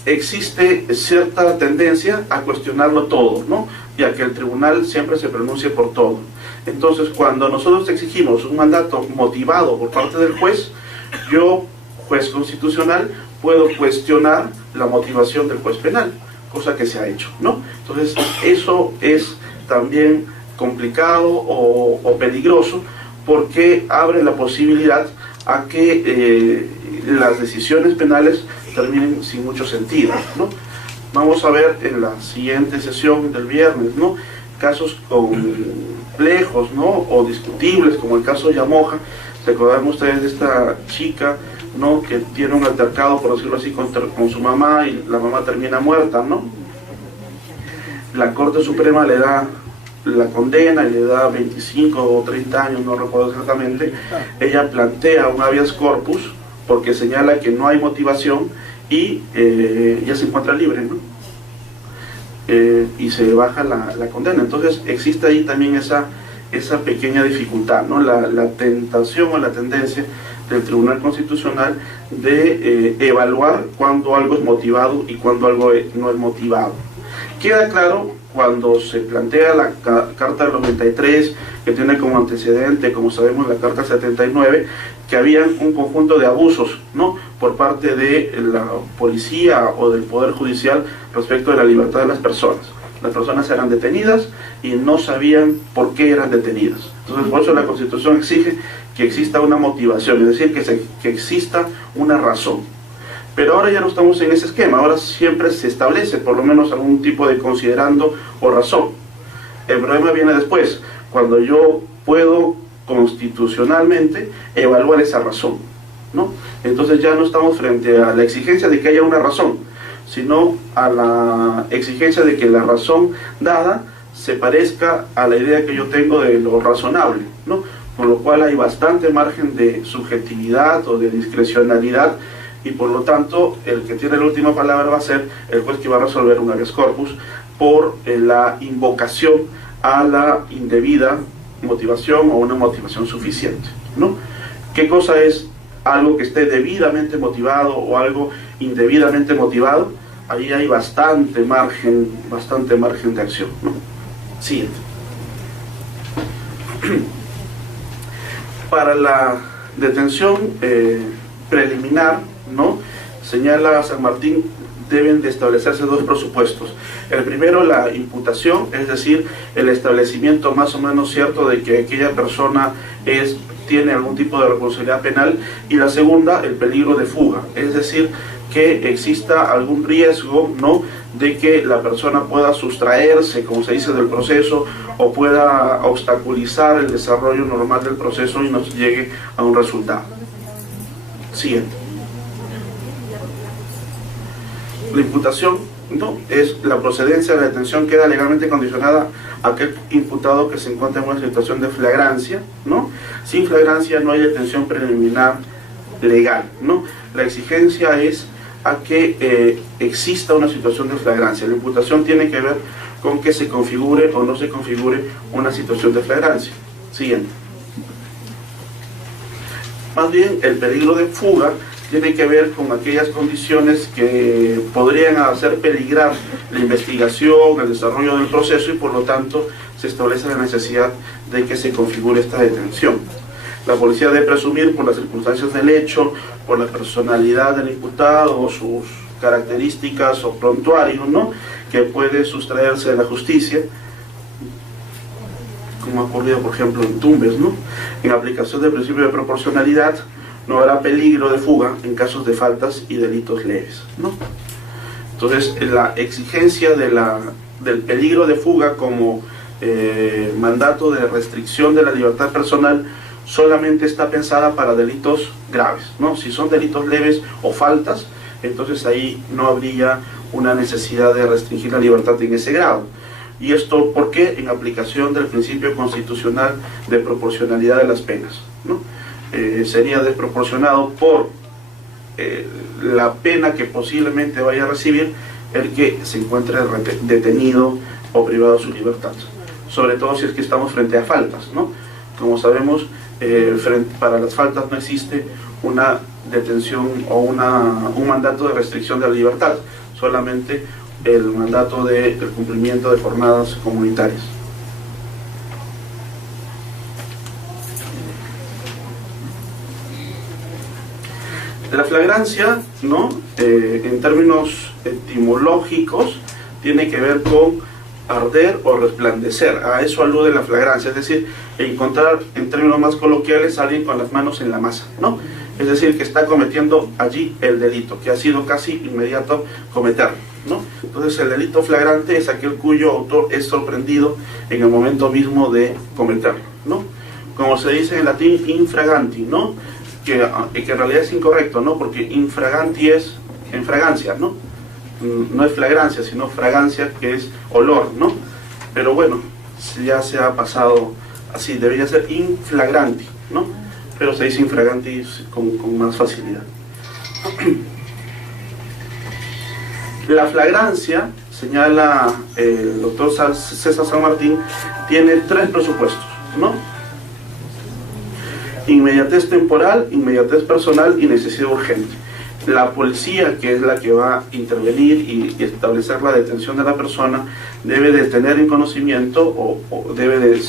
existe cierta tendencia a cuestionarlo todo, ¿no?, y a que el tribunal siempre se pronuncie por todo. Entonces, cuando nosotros exigimos un mandato motivado por parte del juez, yo, juez constitucional, puedo cuestionar la motivación del juez penal, cosa que se ha hecho, ¿no? Entonces, eso es también complicado o peligroso, porque abre la posibilidad a que las decisiones penales terminen sin mucho sentido, ¿no? Vamos a ver en la siguiente sesión del viernes, ¿no?, casos complejos, ¿no?, o discutibles, como el caso de Yamoja. Recordarán ustedes de esta chica, ¿no?, que tiene un altercado, por decirlo así, con su mamá, y la mamá termina muerta, ¿no? La Corte Suprema le da la condena y le da 25 o 30 años, no recuerdo exactamente. Ella plantea un habeas corpus porque señala que no hay motivación y ya se encuentra libre, ¿no? y se baja la condena. Entonces existe ahí también esa pequeña dificultad, ¿no? La tentación o la tendencia del Tribunal Constitucional de evaluar cuando algo es motivado y cuando algo no es motivado. Queda claro cuando se plantea la Carta del 93, que tiene como antecedente, como sabemos, la Carta 79, que había un conjunto de abusos, ¿no?, por parte de la policía o del Poder Judicial respecto de la libertad de las personas. Las personas eran detenidas y no sabían por qué eran detenidas. Entonces, por eso la Constitución exige que exista una motivación, es decir, que exista una razón. Pero ahora ya no estamos en ese esquema, ahora siempre se establece por lo menos algún tipo de considerando o razón. El problema viene después, cuando yo puedo constitucionalmente evaluar esa razón, ¿no? Entonces ya no estamos frente a la exigencia de que haya una razón, sino a la exigencia de que la razón dada se parezca a la idea que yo tengo de lo razonable, ¿no? Con lo cual hay bastante margen de subjetividad o de discrecionalidad, y por lo tanto el que tiene la última palabra va a ser el juez que va a resolver un habeas corpus por la invocación a la indebida motivación o una motivación suficiente, ¿no? ¿Qué cosa es algo que esté debidamente motivado o algo indebidamente motivado? Ahí hay bastante margen de acción, ¿no? Siguiente. Para la detención preliminar, ¿no?, señala San Martín, deben de establecerse dos presupuestos. El primero, la imputación, es decir, el establecimiento más o menos cierto de que aquella persona tiene algún tipo de responsabilidad penal, y la segunda, el peligro de fuga, es decir, que exista algún riesgo, ¿no?, de que la persona pueda sustraerse, como se dice, del proceso, o pueda obstaculizar el desarrollo normal del proceso y no llegue a un resultado. Siguiente. La imputación, ¿no?, es la procedencia de la detención, queda legalmente condicionada a aquel imputado que se encuentra en una situación de flagrancia, ¿no? Sin flagrancia no hay detención preliminar legal, ¿no? La exigencia es a que exista una situación de flagrancia. La imputación tiene que ver con que se configure o no se configure una situación de flagrancia. Siguiente. Más bien, el peligro de fuga tiene que ver con aquellas condiciones que podrían hacer peligrar la investigación, el desarrollo del proceso, y por lo tanto se establece la necesidad de que se configure esta detención. La policía debe presumir, por las circunstancias del hecho, por la personalidad del imputado o sus características o prontuario, ¿no?, que puede sustraerse de la justicia, como ha ocurrido por ejemplo en Tumbes, ¿no? En aplicación del principio de proporcionalidad no habrá peligro de fuga en casos de faltas y delitos leves, ¿no? Entonces la exigencia del peligro de fuga como mandato de restricción de la libertad personal solamente está pensada para delitos graves, ¿no? Si son delitos leves o faltas, entonces ahí no habría una necesidad de restringir la libertad en ese grado. ¿Y esto por qué? En aplicación del principio constitucional de proporcionalidad de las penas, ¿no? Sería desproporcionado por la pena que posiblemente vaya a recibir el que se encuentre detenido o privado de su libertad, sobre todo si es que estamos frente a faltas, ¿no? Como sabemos, para las faltas no existe una detención o un mandato de restricción de la libertad, solamente el mandato del cumplimiento de jornadas comunitarias. La flagrancia, ¿no?, en términos etimológicos, tiene que ver con arder o resplandecer. A eso alude la flagrancia, es decir, encontrar, en términos más coloquiales, a alguien con las manos en la masa, ¿no? Es decir, que está cometiendo allí el delito, que ha sido casi inmediato cometerlo, ¿no? Entonces el delito flagrante es aquel cuyo autor es sorprendido en el momento mismo de cometerlo, ¿no? Como se dice en latín, infraganti, ¿no?, que en realidad es incorrecto, ¿no?, porque infraganti es en fragancia, ¿no? No es flagrancia, sino fragancia, que es olor, ¿no? Pero bueno, ya se ha pasado así, debería ser inflagranti, ¿no? Pero se dice infraganti con más facilidad. La flagrancia señala el doctor César San Martín, tiene tres presupuestos, ¿no? Inmediatez temporal, inmediatez personal y necesidad urgente. La policía, que es la que va a intervenir y establecer la detención de la persona, debe de tener en conocimiento o debe de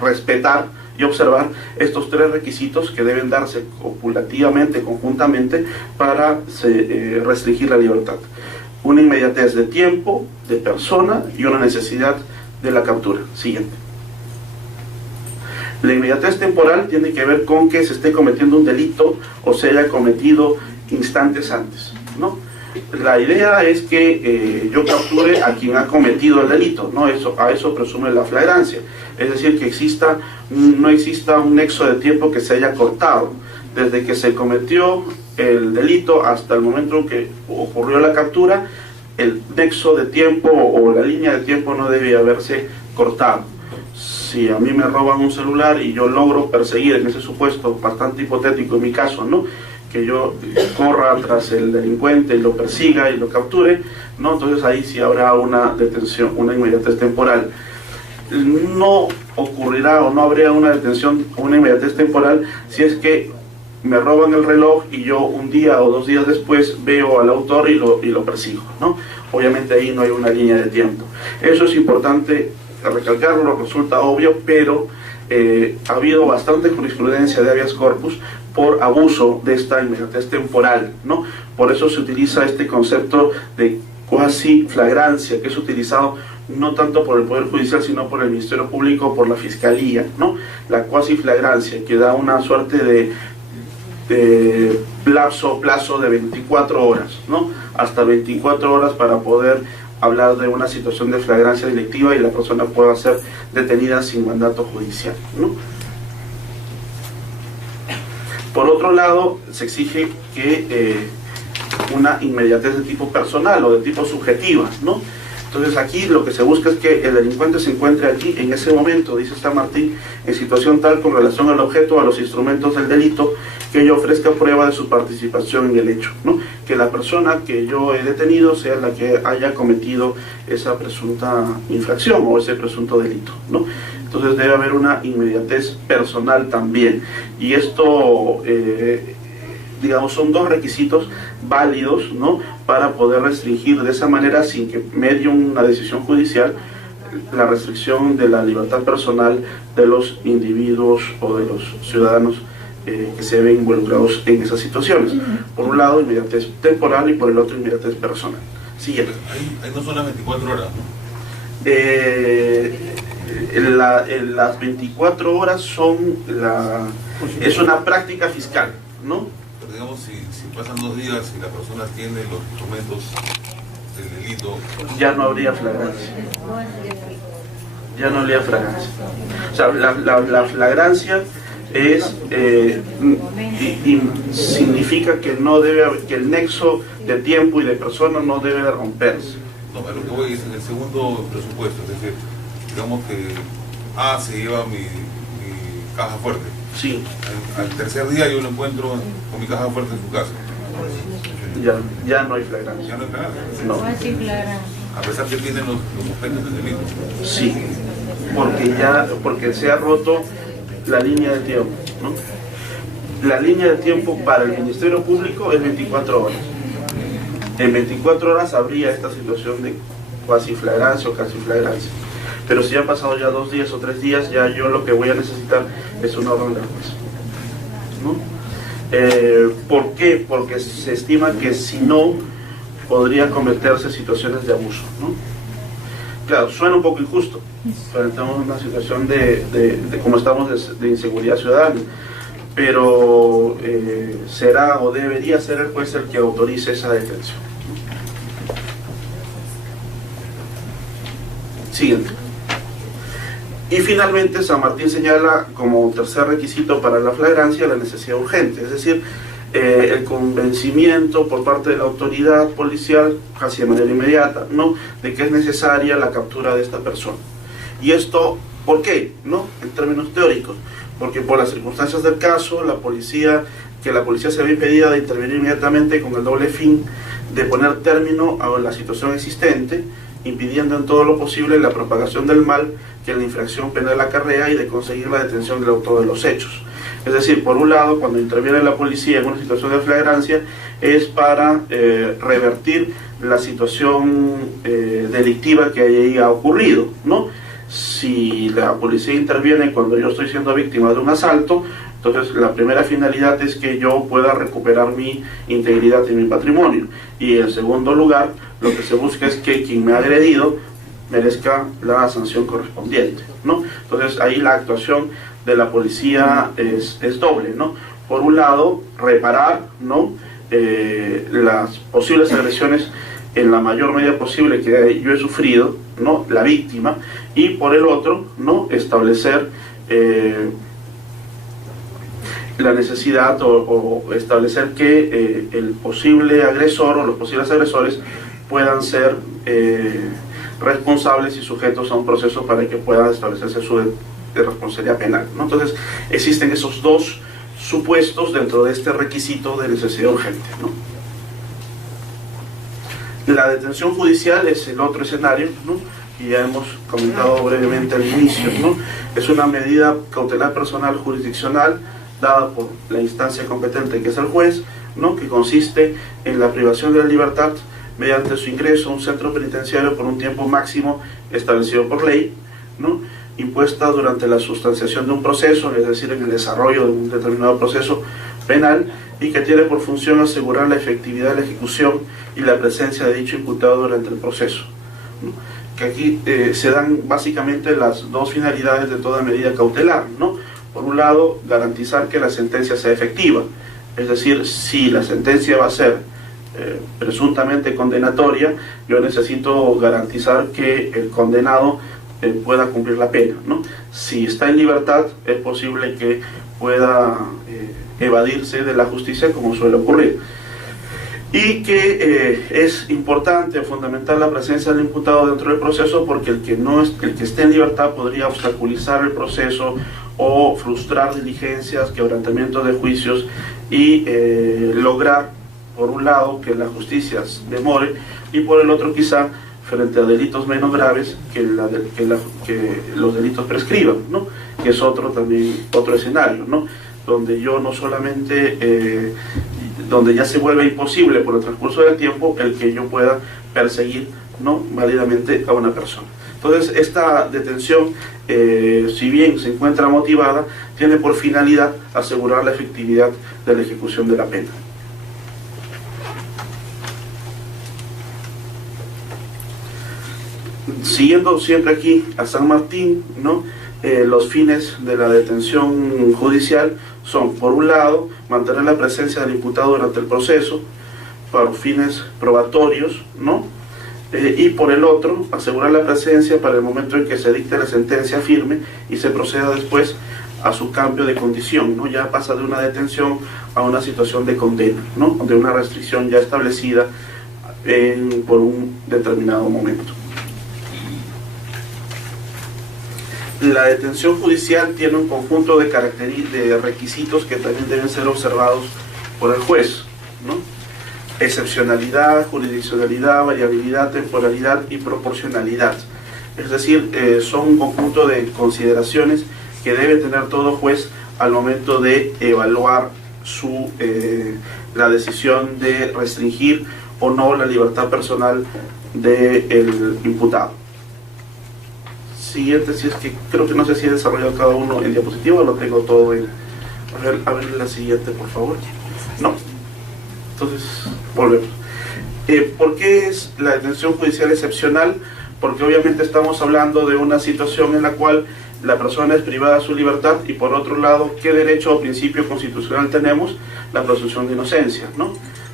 respetar y observar estos tres requisitos que deben darse copulativamente, conjuntamente, para restringir la libertad. Una inmediatez de tiempo, de persona y una necesidad de la captura. Siguiente. La inmediatez temporal tiene que ver con que se esté cometiendo un delito o se haya cometido instantes antes, ¿no? La idea es que yo capture a quien ha cometido el delito, ¿no? A eso presume la flagrancia. Es decir, que no exista un nexo de tiempo que se haya cortado. Desde que se cometió el delito hasta el momento en que ocurrió la captura, el nexo de tiempo o la línea de tiempo no debe haberse cortado. Si a mí me roban un celular y yo logro perseguir, en ese supuesto bastante hipotético en mi caso, ¿no?, que yo corra tras el delincuente y lo persiga y lo capture, ¿no?, entonces ahí sí habrá una detención, una inmediatez temporal. No ocurrirá o no habría una detención o una inmediatez temporal si es que me roban el reloj y yo un día o 2 días después veo al autor y lo persigo, ¿no? Obviamente ahí no hay una línea de tiempo. Eso es importante recalcarlo, resulta obvio, pero ha habido bastante jurisprudencia de habeas corpus por abuso de esta inmediatez temporal, ¿no? Por eso se utiliza este concepto de cuasi flagrancia, que es utilizado no tanto por el Poder Judicial, sino por el Ministerio Público, por la Fiscalía, ¿no? La cuasi flagrancia, que da una suerte de plazo de 24 horas, ¿no? Hasta 24 horas para poder hablar de una situación de flagrancia delictiva y la persona pueda ser detenida sin mandato judicial, ¿no? Por otro lado, se exige que una inmediatez de tipo personal o de tipo subjetiva, ¿no? Entonces aquí lo que se busca es que el delincuente se encuentre allí en ese momento, dice San Martín, en situación tal con relación al objeto, a los instrumentos del delito, que ello ofrezca prueba de su participación en el hecho, ¿no? Que la persona que yo he detenido sea la que haya cometido esa presunta infracción o ese presunto delito, ¿no? Entonces debe haber una inmediatez personal también. Y esto, digamos, son 2 requisitos válidos, ¿no?, para poder restringir de esa manera, sin que medie una decisión judicial, la restricción de la libertad personal de los individuos o de los ciudadanos que se ven involucrados en esas situaciones. Por un lado, inmediatez temporal y por el otro, inmediatez personal. Siguiente. Ahí no son las 24 horas, ¿no? Las 24 horas es una práctica fiscal, ¿no? Pero digamos, si pasan 2 días y la persona tiene los instrumentos del delito, ya no habría flagrancia. Ya no habría flagrancia. O sea, la flagrancia es significa que no debe haber, que el nexo de tiempo y de persona no debe de romperse. No, a lo que voy es en el segundo presupuesto, es decir, digamos que se lleva mi caja fuerte. Sí. Al tercer día yo lo encuentro con mi caja fuerte en su casa. Ya no hay flagrancia. Ya no hay flagrancia. No. A pesar que tienen los objetos del delito. Sí, porque se ha roto la línea de tiempo, ¿no? La línea de tiempo para el Ministerio Público es 24 horas. En 24 horas habría esta situación de cuasi flagrancia o casi flagrancia. Pero si han pasado ya 2 días o 3 días, ya yo lo que voy a necesitar es una orden de juez, ¿no? ¿Por qué? Porque se estima que si no, podría cometerse situaciones de abuso, ¿no? Claro, suena un poco injusto, pero estamos en una situación como estamos, de inseguridad ciudadana, pero será o debería ser el juez el que autorice esa detención. Siguiente. Y finalmente San Martín señala como tercer requisito para la flagrancia la necesidad urgente, es decir, el convencimiento por parte de la autoridad policial, casi de manera inmediata, ¿no?, de que es necesaria la captura de esta persona. Y esto, ¿por qué?, ¿no?, en términos teóricos, porque por las circunstancias del caso, la policía se ve impedida de intervenir inmediatamente con el doble fin de poner término a la situación existente impidiendo en todo lo posible la propagación del mal que la infracción penal acarrea y de conseguir la detención del autor de los hechos. Es decir, por un lado, cuando interviene la policía en una situación de flagrancia, es para revertir la situación delictiva que haya ocurrido, ¿no? Si la policía interviene cuando yo estoy siendo víctima de un asalto, entonces la primera finalidad es que yo pueda recuperar mi integridad y mi patrimonio. Y en segundo lugar, lo que se busca es que quien me ha agredido merezca la sanción correspondiente, ¿no? Entonces ahí la actuación de la policía es doble, ¿no? Por un lado, reparar, ¿no?, las posibles agresiones en la mayor medida posible que yo he sufrido, ¿no?, la víctima, y por el otro, ¿no?, establecer la necesidad o establecer que el posible agresor o los posibles agresores puedan ser responsables y sujetos a un proceso para que pueda establecerse su responsabilidad penal, ¿no? Entonces existen esos dos supuestos dentro de este requisito de necesidad urgente, ¿no? La detención judicial es el otro escenario, ¿no?, que ya hemos comentado brevemente al inicio, ¿no? Es una medida cautelar personal jurisdiccional dada por la instancia competente, que es el juez, ¿no?, que consiste en la privación de la libertad mediante su ingreso a un centro penitenciario por un tiempo máximo establecido por ley, ¿no?, impuesta durante la sustanciación de un proceso, es decir, en el desarrollo de un determinado proceso penal, y que tiene por función asegurar la efectividad de la ejecución y la presencia de dicho imputado durante el proceso, ¿no? Que aquí se dan básicamente las dos finalidades de toda medida cautelar, ¿no? Por un lado, garantizar que la sentencia sea efectiva, es decir, si la sentencia va a ser presuntamente condenatoria, yo necesito garantizar que el condenado pueda cumplir la pena, ¿no? Si está en libertad, es posible que pueda evadirse de la justicia, como suele ocurrir. Y que es importante o fundamental la presencia del imputado dentro del proceso, porque el que esté en libertad podría obstaculizar el proceso o frustrar diligencias, quebrantamientos de juicios y lograr, por un lado, que la justicia demore, y por el otro, quizá, frente a delitos menos graves, que los delitos prescriban, ¿no?, que es otro escenario, ¿no?, donde yo no solamente, donde ya se vuelve imposible por el transcurso del tiempo el que yo pueda perseguir, ¿no?, válidamente a una persona. Entonces esta detención, si bien se encuentra motivada, tiene por finalidad asegurar la efectividad de la ejecución de la pena. Siguiendo siempre aquí a San Martín, ¿no?, los fines de la detención judicial son, por un lado, mantener la presencia del imputado durante el proceso para fines probatorios, ¿no?, y por el otro, asegurar la presencia para el momento en que se dicte la sentencia firme y se proceda después a su cambio de condición, ¿no? Ya pasa de una detención a una situación de condena, ¿no?, de una restricción ya establecida por un determinado momento. La detención judicial tiene un conjunto de requisitos que también deben ser observados por el juez, ¿no? Excepcionalidad, jurisdiccionalidad, variabilidad, temporalidad y proporcionalidad. Es decir, son un conjunto de consideraciones que debe tener todo juez al momento de evaluar la decisión de restringir o no la libertad personal del imputado. Siguiente, si es que creo que no sé si he desarrollado cada uno en diapositiva o lo tengo todo en... A ver la siguiente, por favor. No. Entonces, volvemos. ¿Por qué es la detención judicial excepcional? Porque obviamente estamos hablando de una situación en la cual la persona es privada de su libertad y, por otro lado, ¿qué derecho o principio constitucional tenemos? La presunción de inocencia, ¿no?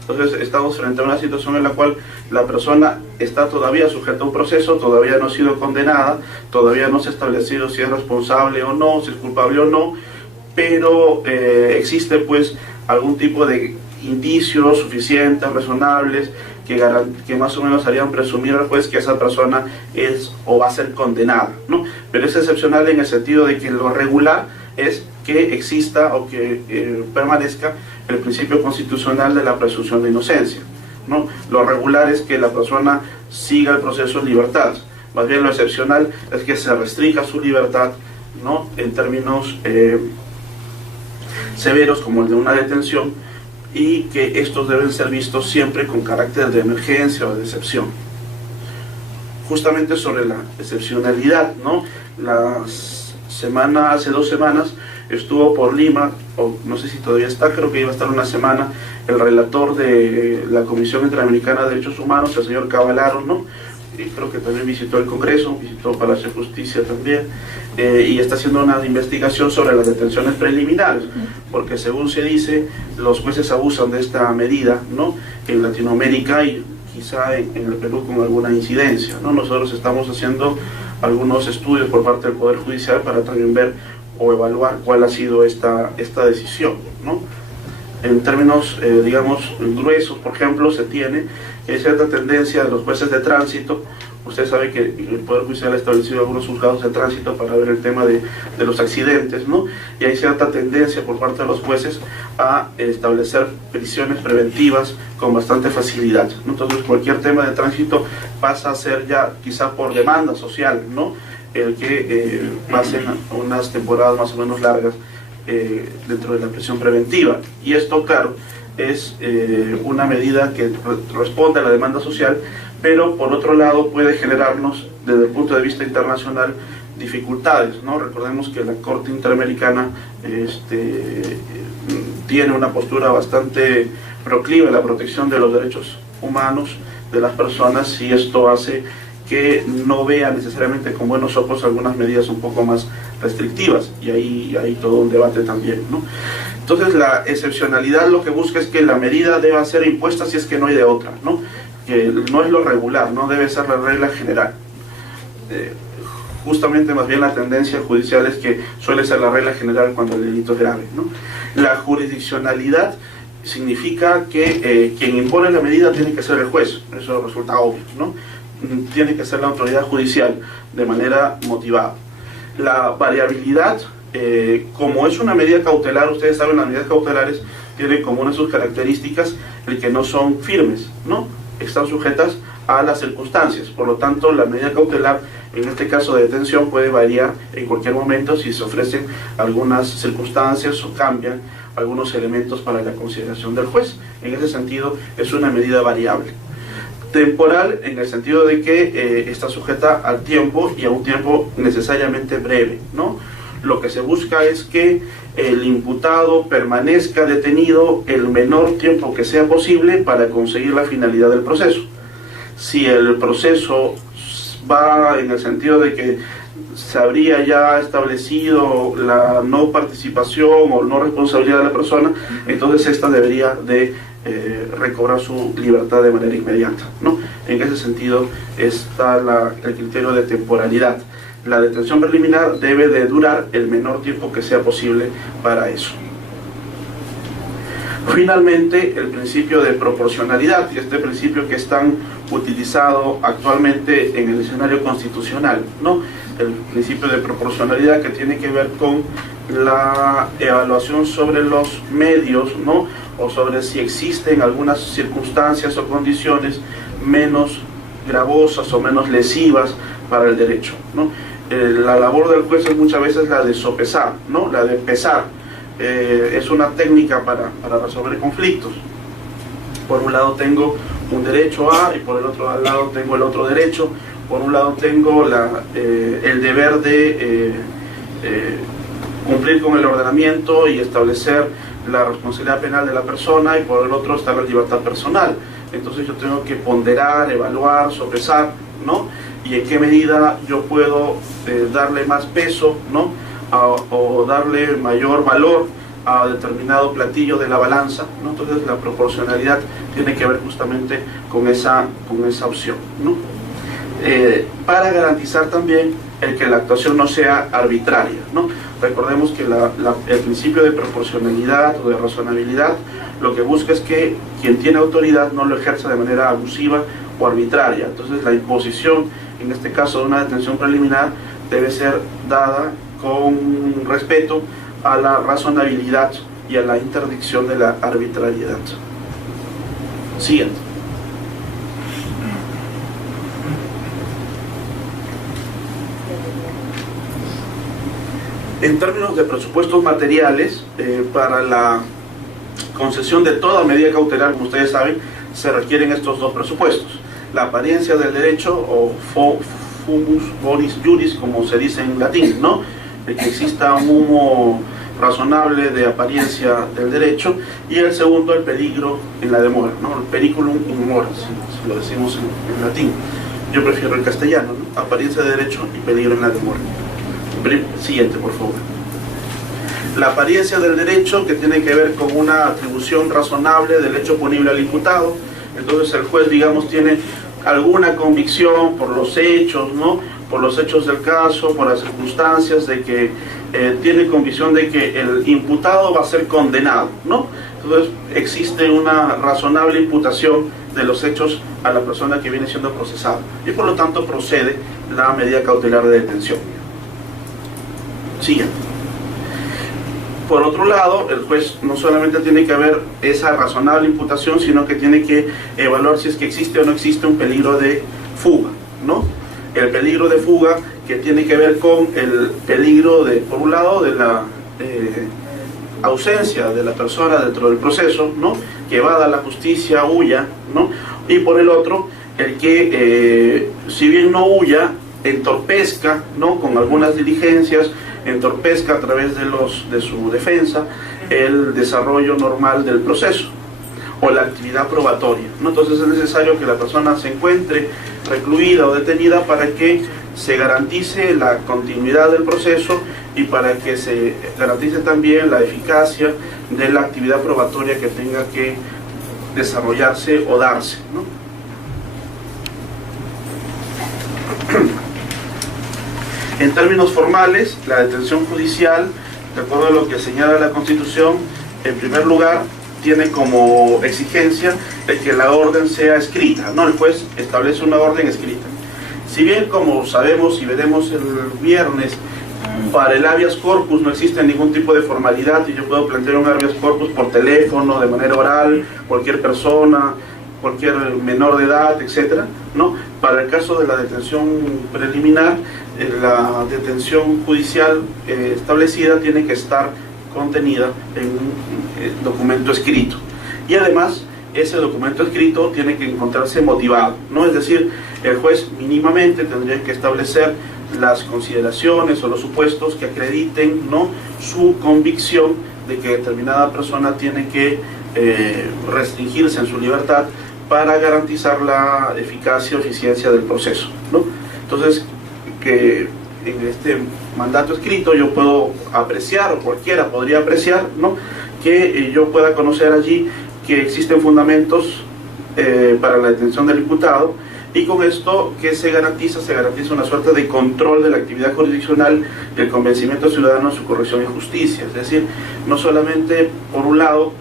Entonces estamos frente a una situación en la cual la persona está todavía sujeta a un proceso, todavía no ha sido condenada, todavía no se ha establecido si es responsable o no, si es culpable o no, pero existe pues algún tipo de indicios suficientes, razonables, que más o menos harían presumir al juez que esa persona es o va a ser condenada, ¿no? Pero es excepcional en el sentido de que lo regular es que exista o que permanezca el principio constitucional de la presunción de inocencia, ¿no? Lo regular es que la persona siga el proceso en libertad. Más bien lo excepcional es que se restrinja su libertad, ¿no? En términos severos como el de una detención, y que estos deben ser vistos siempre con carácter de emergencia o de excepción. Justamente sobre la excepcionalidad, ¿no? Hace 2 semanas estuvo por Lima, o no sé si todavía está, creo que iba a estar una semana, el relator de la Comisión Interamericana de Derechos Humanos, el señor Cavallaro, ¿no? Y creo que también visitó el Congreso, visitó Palacio de Justicia también, y está haciendo una investigación sobre las detenciones preliminares, porque según se dice, los jueces abusan de esta medida, ¿no? En Latinoamérica y quizá en el Perú con alguna incidencia, ¿no? Nosotros estamos haciendo algunos estudios por parte del Poder Judicial para también ver o evaluar cuál ha sido esta decisión, ¿no? En términos, digamos, gruesos, por ejemplo, se tiene que hay cierta tendencia de los jueces de tránsito. Usted sabe que el Poder Judicial ha establecido algunos juzgados de tránsito para ver el tema de los accidentes, ¿no? Y hay cierta tendencia por parte de los jueces a establecer prisiones preventivas con bastante facilidad, ¿no? Entonces cualquier tema de tránsito pasa a ser ya quizá por demanda social, ¿no? El que pasen unas temporadas más o menos largas dentro de la prisión preventiva. Y esto, claro, es una medida que responde a la demanda social, pero por otro lado puede generarnos, desde el punto de vista internacional, dificultades, ¿no? Recordemos que la Corte Interamericana tiene una postura bastante proclive a la protección de los derechos humanos de las personas, y esto hace que no vea necesariamente con buenos ojos algunas medidas un poco más restrictivas, y ahí hay todo un debate también, ¿no? Entonces la excepcionalidad lo que busca es que la medida deba ser impuesta si es que no hay de otra, ¿no? Que no es lo regular, no debe ser la regla general. Justamente más bien la tendencia judicial es que suele ser la regla general cuando el delito es grave, ¿no? La jurisdiccionalidad significa que quien impone la medida tiene que ser el juez, eso resulta obvio, ¿no? Tiene que ser la autoridad judicial de manera motivada. La variabilidad, como es una medida cautelar, ustedes saben, las medidas cautelares tienen como una de sus características el que no son firmes, ¿no? Están sujetas a las circunstancias. Por lo tanto, la medida cautelar, en este caso de detención, puede variar en cualquier momento si se ofrecen algunas circunstancias o cambian algunos elementos para la consideración del juez. En ese sentido, es una medida variable. Temporal, en el sentido de que está sujeta al tiempo, y a un tiempo necesariamente breve, ¿no? Lo que se busca es que el imputado permanezca detenido el menor tiempo que sea posible para conseguir la finalidad del proceso. Si el proceso va en el sentido de que se habría ya establecido la no participación o no responsabilidad de la persona, entonces esta debería de recobrar su libertad de manera inmediata, ¿no? En ese sentido está el criterio de temporalidad. La detención preliminar debe de durar el menor tiempo que sea posible para eso. Finalmente, el principio de proporcionalidad, y este principio que es tan utilizado actualmente en el escenario constitucional, ¿no? El principio de proporcionalidad, que tiene que ver con la evaluación sobre los medios, ¿no? O sobre si existen algunas circunstancias o condiciones menos gravosas o menos lesivas para el derecho, ¿no? La labor del juez es muchas veces la de sopesar, ¿no? La de pesar. Es una técnica para resolver conflictos. Por un lado tengo un derecho A y por el otro lado tengo el otro derecho. Por un lado tengo el deber de cumplir con el ordenamiento y establecer la responsabilidad penal de la persona, y por el otro está la libertad personal. Entonces yo tengo que ponderar, evaluar, sopesar, ¿no? Y en qué medida yo puedo darle más peso, ¿no? O darle mayor valor a determinado platillo de la balanza, ¿no? Entonces la proporcionalidad tiene que ver justamente con esa opción, ¿no? Para garantizar también el que la actuación no sea arbitraria, ¿no? Recordemos que el principio de proporcionalidad o de razonabilidad lo que busca es que quien tiene autoridad no lo ejerza de manera abusiva o arbitraria. Entonces la imposición, en este caso de una detención preliminar, debe ser dada con respeto a la razonabilidad y a la interdicción de la arbitrariedad. Siguiente. En términos de presupuestos materiales, para la concesión de toda medida cautelar, como ustedes saben, se requieren estos dos presupuestos: la apariencia del derecho, o fumus bonis juris, como se dice en latín, ¿no? De que exista un humo razonable de apariencia del derecho, y el segundo, el peligro en la demora, ¿no? El periculum in mora, si lo decimos en latín. Yo prefiero el castellano, ¿no? Apariencia de derecho y peligro en la demora. Siguiente, por favor. La apariencia del derecho, que tiene que ver con una atribución razonable del hecho punible al imputado. Entonces el juez, digamos, tiene alguna convicción por los hechos, ¿no? Por los hechos del caso, por las circunstancias, de que tiene convicción de que el imputado va a ser condenado, ¿no? Entonces existe una razonable imputación de los hechos a la persona que viene siendo procesada, y por lo tanto procede la medida cautelar de detención. Siguiente. Por otro lado, el juez no solamente tiene que ver esa razonable imputación, sino que tiene que evaluar si es que existe o no existe un peligro de fuga, ¿no? El peligro de fuga, que tiene que ver con el peligro de, por un lado, de la ausencia de la persona dentro del proceso, ¿no? Que evada la justicia, huya, ¿no? Y por el otro, el que, si bien no huya, entorpezca, ¿no? Con algunas diligencias, entorpezca a través de su defensa el desarrollo normal del proceso o la actividad probatoria, ¿no? Entonces es necesario que la persona se encuentre recluida o detenida para que se garantice la continuidad del proceso y para que se garantice también la eficacia de la actividad probatoria que tenga que desarrollarse o darse, ¿no? En términos formales, la detención judicial, de acuerdo a lo que señala la Constitución, en primer lugar, tiene como exigencia el que la orden sea escrita, ¿no? El juez establece una orden escrita. Si bien, como sabemos y veremos el viernes, para el habeas corpus no existe ningún tipo de formalidad, y yo puedo plantear un habeas corpus por teléfono, de manera oral, cualquier persona, cualquier menor de edad, etcétera, ¿no? Para el caso de la detención preliminar, la detención judicial establecida tiene que estar contenida en un documento escrito, y además ese documento escrito tiene que encontrarse motivado, ¿no? Es decir, el juez mínimamente tendría que establecer las consideraciones o los supuestos que acrediten, ¿no?, su convicción de que determinada persona tiene que restringirse en su libertad para garantizar la eficacia o eficiencia del proceso, ¿no? Entonces, que en este mandato escrito yo puedo apreciar, o cualquiera podría apreciar, ¿no?, que yo pueda conocer allí que existen fundamentos para la detención del imputado, y con esto que se garantiza una suerte de control de la actividad jurisdiccional, del convencimiento ciudadano de su corrección y justicia. Es decir, no solamente por un lado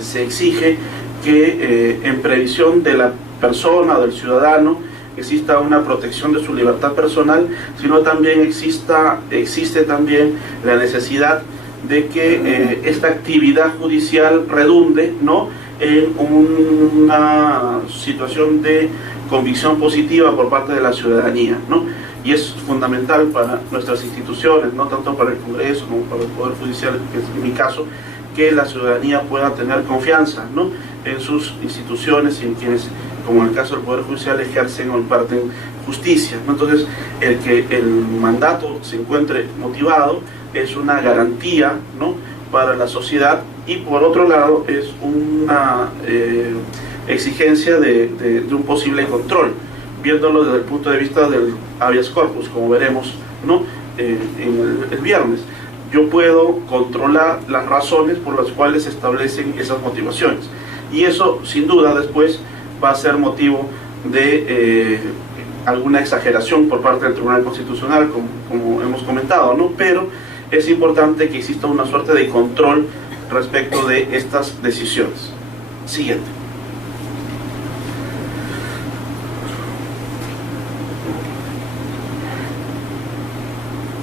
se exige que en previsión de la persona o del ciudadano exista una protección de su libertad personal, sino también existe también la necesidad de que esta actividad judicial redunde, ¿no?, en una situación de convicción positiva por parte de la ciudadanía, ¿no? Y es fundamental para nuestras instituciones, no tanto para el Congreso como para el Poder Judicial, que es mi caso, que la ciudadanía pueda tener confianza, ¿no?, en sus instituciones y en quienes, como en el caso del Poder Judicial, ejercen o imparten justicia, ¿no? Entonces, el que el mandato se encuentre motivado es una garantía, ¿no?, para la sociedad, y por otro lado es una exigencia de un posible control, viéndolo desde el punto de vista del habeas corpus, como veremos, ¿no?, en el viernes. Yo puedo controlar las razones por las cuales se establecen esas motivaciones, y eso sin duda después va a ser motivo de alguna exageración por parte del Tribunal Constitucional, como hemos comentado, ¿no? Pero es importante que exista una suerte de control respecto de estas decisiones. Siguiente.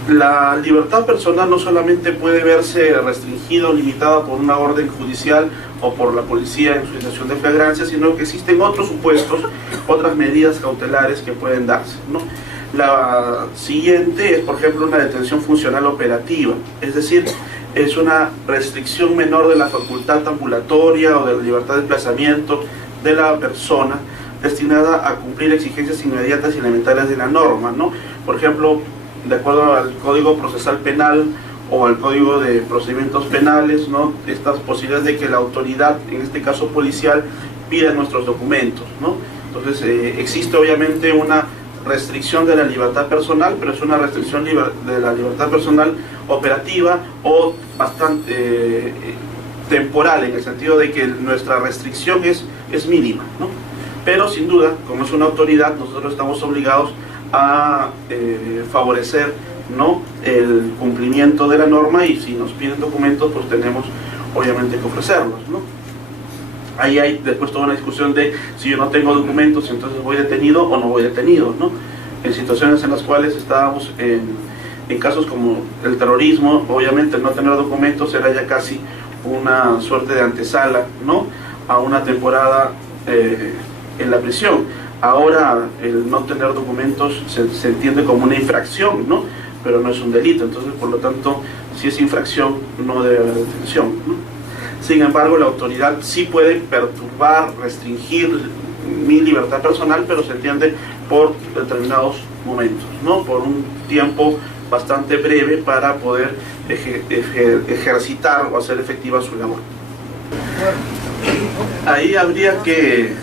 La libertad personal no solamente puede verse restringida o limitada por una orden judicial o por la policía en su situación de flagrancia, sino que existen otros supuestos, otras medidas cautelares que pueden darse, ¿no? La siguiente es, por ejemplo, una detención funcional operativa, es decir, es una restricción menor de la facultad ambulatoria o de la libertad de desplazamiento de la persona, destinada a cumplir exigencias inmediatas y elementales de la norma, ¿no? Por ejemplo, de acuerdo al Código Procesal Penal o al Código de Procedimientos Penales, ¿no? Estas posibilidades de que la autoridad, en este caso policial, pida nuestros documentos, ¿no? Entonces, existe obviamente una restricción de la libertad personal, pero es una restricción de la libertad personal operativa o bastante temporal, en el sentido de que nuestra restricción es mínima, ¿no? Pero sin duda, como es una autoridad, nosotros estamos obligados a favorecer, ¿no?, el cumplimiento de la norma, y si nos piden documentos, pues tenemos obviamente que ofrecerlos, ¿no? Ahí hay después toda una discusión de si yo no tengo documentos, entonces voy detenido o no voy detenido, ¿no? En situaciones en las cuales estábamos en casos como el terrorismo, obviamente el no tener documentos era ya casi una suerte de antesala, ¿no?, a una temporada en la prisión. Ahora el no tener documentos se entiende como una infracción, ¿no?, pero no es un delito. Entonces, por lo tanto, si es infracción, no debe haber detención, ¿no? Sin embargo, la autoridad sí puede perturbar, restringir mi libertad personal, pero se entiende por determinados momentos, ¿no?, por un tiempo bastante breve para poder ejercitar o hacer efectiva su labor. Ahí habría que...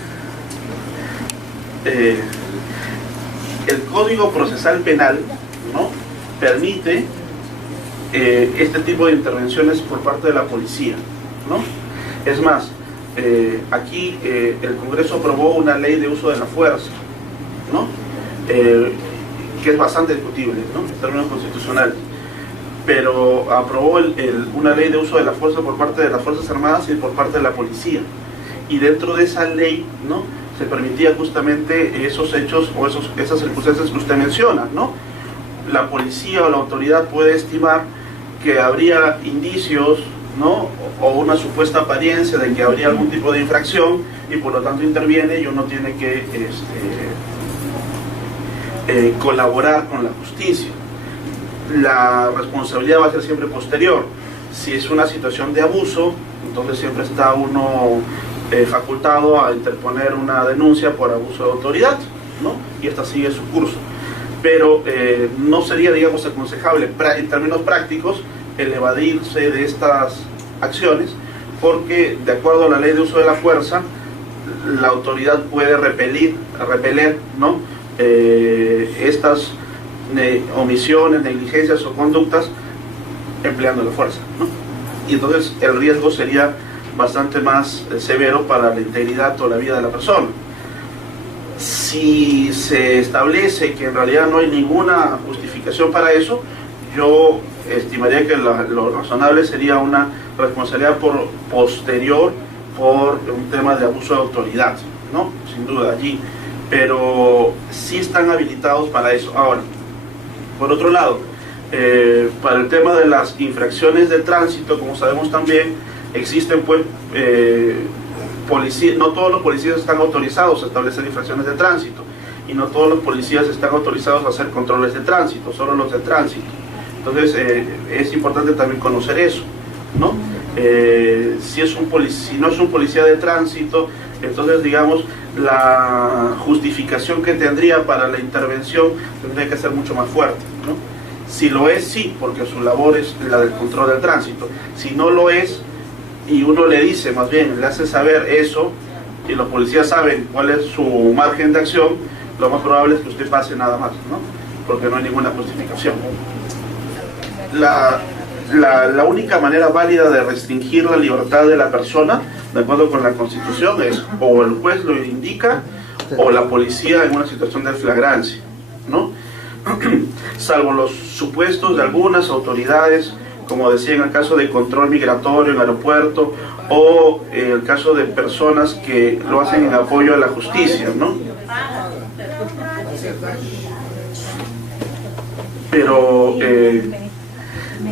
el Código Procesal Penal, ¿no?, permite este tipo de intervenciones por parte de la policía, ¿no? Es más, aquí el Congreso aprobó una ley de uso de la fuerza, ¿no?, que es bastante discutible, ¿no?, en términos constitucionales, pero aprobó una ley de uso de la fuerza por parte de las Fuerzas Armadas y por parte de la policía, y dentro de esa ley, ¿no?, se permitía justamente esos hechos o esas circunstancias que usted menciona, ¿no? La policía o la autoridad puede estimar que habría indicios, ¿no?, o una supuesta apariencia de que habría algún tipo de infracción, y por lo tanto interviene, y uno tiene que colaborar con la justicia. La responsabilidad va a ser siempre posterior. Si es una situación de abuso, entonces siempre está uno facultado a interponer una denuncia por abuso de autoridad, ¿no?, y esta sigue su curso. Pero no sería, digamos, aconsejable en términos prácticos el evadirse de estas acciones, porque de acuerdo a la ley de uso de la fuerza, la autoridad puede repeler, ¿no?, estas omisiones, negligencias o conductas empleando la fuerza, ¿no? Y entonces el riesgo sería bastante más severo para la integridad o la vida de la persona. Si se establece que en realidad no hay ninguna justificación para eso, yo estimaría que lo razonable sería una responsabilidad posterior por un tema de abuso de autoridad, ¿no?, sin duda allí, pero sí están habilitados para eso. Ahora, por otro lado, para el tema de las infracciones de tránsito, como sabemos también, existen pues no todos los policías están autorizados a establecer infracciones de tránsito, y no todos los policías están autorizados a hacer controles de tránsito, solo los de tránsito. Entonces es importante también conocer eso, ¿no? Si no es un policía de tránsito, entonces, digamos, la justificación que tendría para la intervención tendría que ser mucho más fuerte, ¿no? Si lo es, sí, porque su labor es la del control del tránsito. Si no lo es, y uno le dice, más bien, le hace saber eso, y los policías saben cuál es su margen de acción, lo más probable es que usted pase nada más, ¿no?, porque no hay ninguna justificación. La única manera válida de restringir la libertad de la persona, de acuerdo con la Constitución, es o el juez lo indica o la policía en una situación de flagrancia, ¿no? Salvo los supuestos de algunas autoridades, como decía en el caso de control migratorio en aeropuerto, o el caso de personas que lo hacen en apoyo a la justicia, ¿no? Pero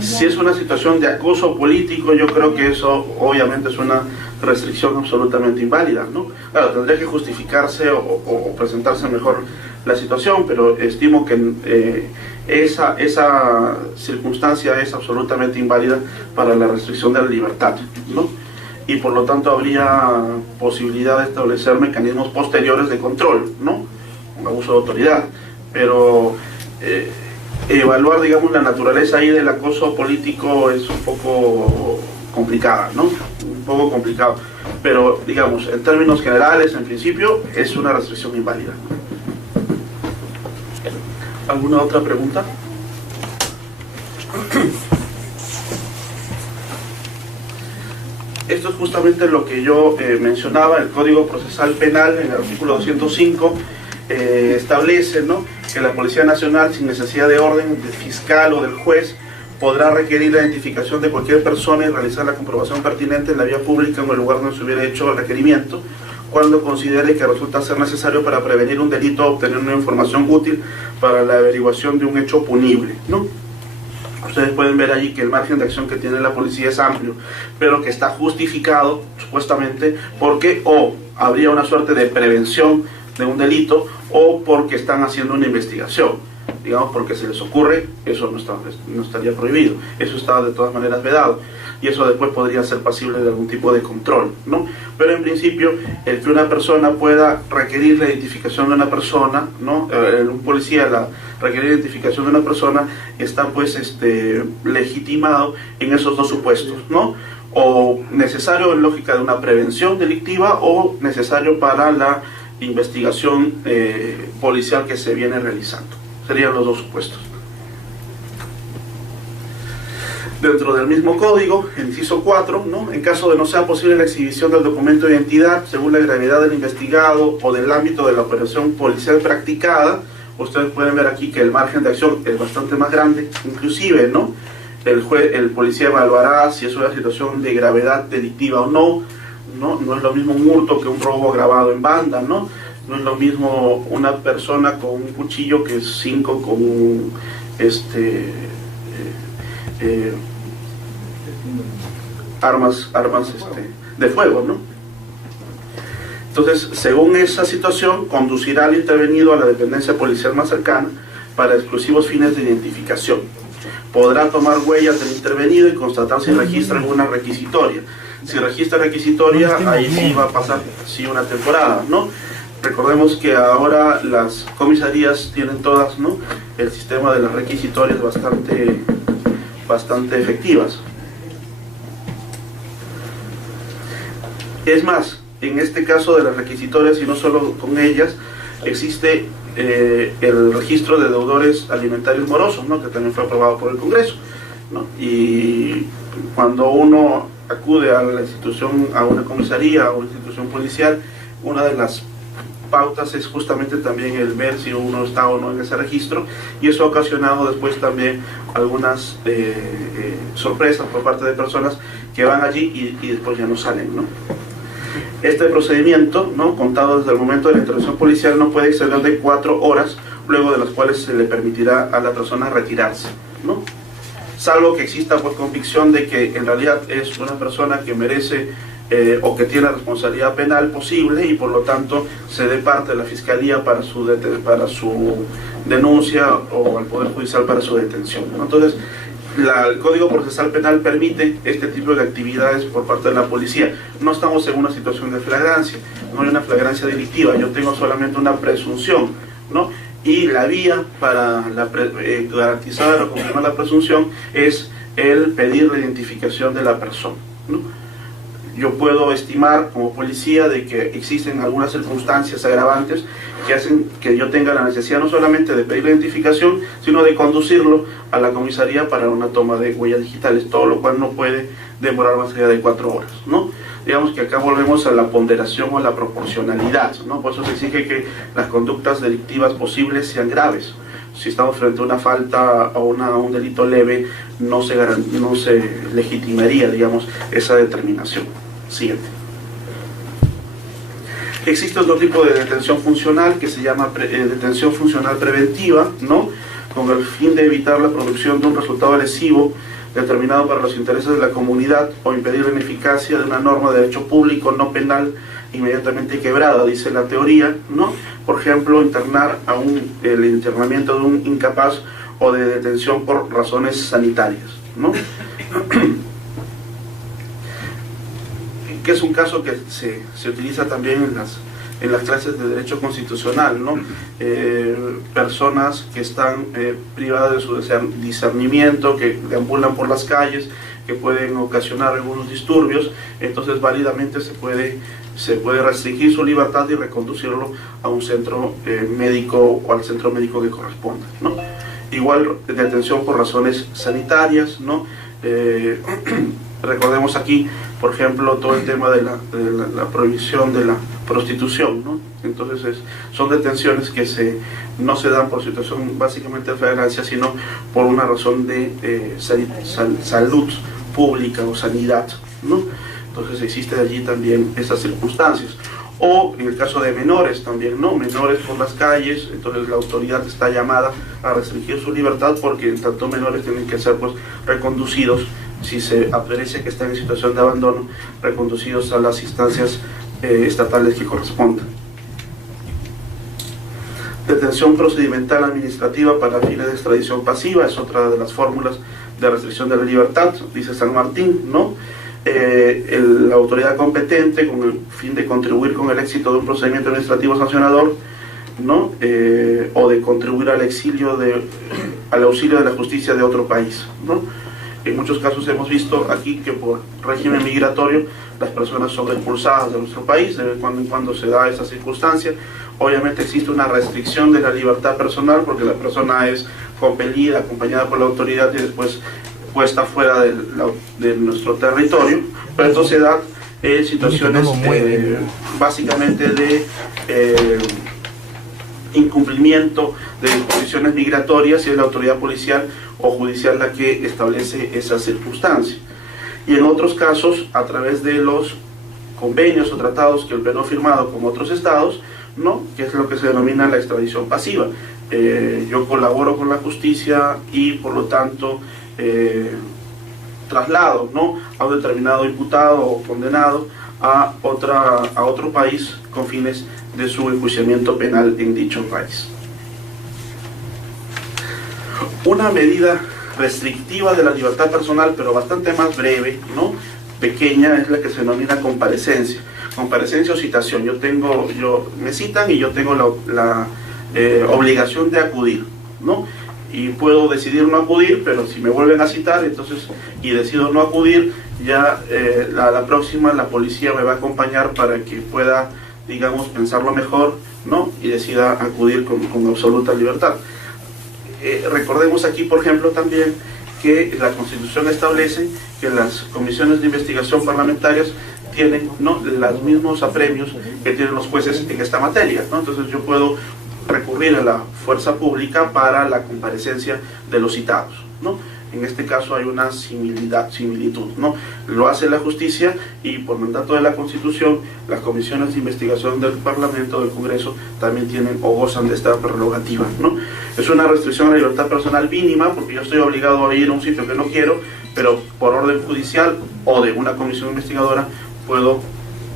si es una situación de acoso político, yo creo que eso obviamente es una restricción absolutamente inválida, ¿no? Claro, tendría que justificarse o presentarse mejor la situación, pero estimo que esa circunstancia es absolutamente inválida para la restricción de la libertad, ¿no? Y por lo tanto habría posibilidad de establecer mecanismos posteriores de control, ¿no? Un abuso de autoridad, pero evaluar, digamos, la naturaleza ahí del acoso político es un poco complicada, ¿no? Un poco complicado, pero digamos, en términos generales, en principio, es una restricción inválida. ¿Alguna otra pregunta? Esto es justamente lo que yo mencionaba. El Código Procesal Penal, en el artículo 205, establece, ¿no?, que la Policía Nacional, sin necesidad de orden del fiscal o del juez, podrá requerir la identificación de cualquier persona y realizar la comprobación pertinente en la vía pública o en el lugar donde se hubiera hecho el requerimiento, cuando considere que resulta ser necesario para prevenir un delito o obtener una información útil para la averiguación de un hecho punible, ¿no? Ustedes pueden ver allí que el margen de acción que tiene la policía es amplio, pero que está justificado, supuestamente, porque o habría una suerte de prevención de un delito o porque están haciendo una investigación. Digamos, porque se les ocurre, eso no estaría prohibido, eso está de todas maneras vedado, y eso después podría ser pasible de algún tipo de control, ¿no? Pero en principio, el que una persona pueda requerir la identificación de una persona, ¿no? Un policía requerir la identificación de una persona está pues legitimado en esos dos supuestos, ¿no? O necesario en lógica de una prevención delictiva o necesario para la investigación policial que se viene realizando. Serían los dos supuestos. Dentro del mismo código, el inciso 4, ¿no?, en caso de no sea posible la exhibición del documento de identidad, según la gravedad del investigado o del ámbito de la operación policial practicada, ustedes pueden ver aquí que el margen de acción es bastante más grande, inclusive, ¿no?, el policía evaluará si es una situación de gravedad delictiva o no, no es lo mismo un hurto que un robo agravado en banda, ¿no? No es lo mismo una persona con un cuchillo que 5 con armas de fuego, ¿no? Entonces, según esa situación, conducirá al intervenido a la dependencia policial más cercana para exclusivos fines de identificación. Podrá tomar huellas del intervenido y constatar si registra alguna requisitoria. Si registra requisitoria, ahí sí va a pasar una temporada, ¿no? Recordemos que ahora las comisarías tienen todas, ¿no?, el sistema de las requisitorias bastante efectivas. Es más, en este caso de las requisitorias, y no solo con ellas, existe el registro de deudores alimentarios morosos, ¿no?, que también fue aprobado por el Congreso, ¿no? Y cuando uno acude a la institución, a una comisaría o una institución policial, una de las pautas es justamente también el ver si uno está o no en ese registro, y eso ha ocasionado después también algunas sorpresas por parte de personas que van allí y después ya no salen, ¿no? Este procedimiento, ¿no?, contado desde el momento de la intervención policial, no puede exceder de 4 horas, luego de las cuales se le permitirá a la persona retirarse, ¿no? Salvo que exista pues convicción de que en realidad es una persona que merece o que tiene responsabilidad penal posible, y por lo tanto se dé parte de la Fiscalía para su denuncia o al Poder Judicial para su detención, ¿no? Entonces, el Código Procesal Penal permite este tipo de actividades por parte de la policía. No estamos en una situación de flagrancia, no hay una flagrancia delictiva, yo tengo solamente una presunción, ¿no? Y la vía para garantizar o confirmar la presunción es el pedir la identificación de la persona, ¿no? Yo puedo estimar como policía de que existen algunas circunstancias agravantes que hacen que yo tenga la necesidad no solamente de pedir la identificación, sino de conducirlo a la comisaría para una toma de huellas digitales, todo lo cual no puede demorar más allá de 4 horas, ¿no? Digamos que acá volvemos a la ponderación o a la proporcionalidad, ¿no? Por eso se exige que las conductas delictivas posibles sean graves. Si estamos frente a una falta o un delito leve, no se legitimaría, digamos, esa determinación. Siguiente. Existe otro tipo de detención funcional que se llama detención funcional preventiva, ¿no?, con el fin de evitar la producción de un resultado lesivo determinado para los intereses de la comunidad o impedir la ineficacia de una norma de derecho público no penal inmediatamente quebrada, dice la teoría, ¿no? Por ejemplo, internar el internamiento de un incapaz o de detención por razones sanitarias, ¿no? Que es un caso que se utiliza también en las clases de derecho constitucional, ¿no? Personas que están privadas de su discernimiento, que deambulan por las calles, que pueden ocasionar algunos disturbios, entonces válidamente se puede restringir su libertad y reconducirlo a un centro médico o al centro médico que corresponda, ¿no? Igual detención por razones sanitarias, ¿no? Recordemos aquí, por ejemplo, todo el tema de la prohibición de la prostitución, ¿no? Entonces son detenciones que no se dan por situación básicamente de flagrancia, sino por una razón de salud pública o sanidad, ¿no? Entonces existe allí también esas circunstancias. O en el caso de menores también, ¿no? Menores por las calles, entonces la autoridad está llamada a restringir su libertad porque en tanto menores tienen que ser pues reconducidos, si se aprecia que están en situación de abandono, reconducidos a las instancias estatales que correspondan. Detención procedimental administrativa para fines de extradición pasiva es otra de las fórmulas de restricción de la libertad, dice San Martín, ¿no? La autoridad competente con el fin de contribuir con el éxito de un procedimiento administrativo sancionador, ¿no? O de contribuir al auxilio de la justicia de otro país, ¿no? En muchos casos hemos visto aquí que por régimen migratorio las personas son expulsadas de nuestro país, de cuando en cuando se da esa circunstancia. Obviamente existe una restricción de la libertad personal porque la persona es compelida, acompañada por la autoridad y después puesta fuera de nuestro territorio, pero esto se da en situaciones básicamente de incumplimiento de disposiciones migratorias, y es la autoridad policial o judicial la que establece esa circunstancia. Y en otros casos, a través de los convenios o tratados que el Perú ha firmado con otros estados, ¿no? Que es lo que se denomina la extradición pasiva. Yo colaboro con la justicia y por lo tanto traslado, ¿no? a un determinado imputado o condenado a otro país con fines de su enjuiciamiento penal en dicho país. Una medida restrictiva de la libertad personal, pero bastante más breve, ¿no? Pequeña, es la que se denomina comparecencia. Comparecencia o citación. Me citan y yo tengo la obligación de acudir, ¿no? Y puedo decidir no acudir, pero si me vuelven a citar, entonces, y decido no acudir, ya a la próxima la policía me va a acompañar para que pueda, digamos, pensarlo mejor, ¿no? Y decida acudir con absoluta libertad. Recordemos aquí, por ejemplo, también que la Constitución establece que las comisiones de investigación parlamentarias tienen, ¿no? los mismos apremios que tienen los jueces en esta materia, ¿no? Entonces yo puedo recurrir a la fuerza pública para la comparecencia de los citados, ¿no? En este caso hay una similitud, ¿no? Lo hace la justicia y por mandato de la Constitución las comisiones de investigación del Parlamento, del Congreso, también tienen o gozan de esta prerrogativa, ¿no? Es una restricción a la libertad personal mínima porque yo estoy obligado a ir a un sitio que no quiero, pero por orden judicial o de una comisión investigadora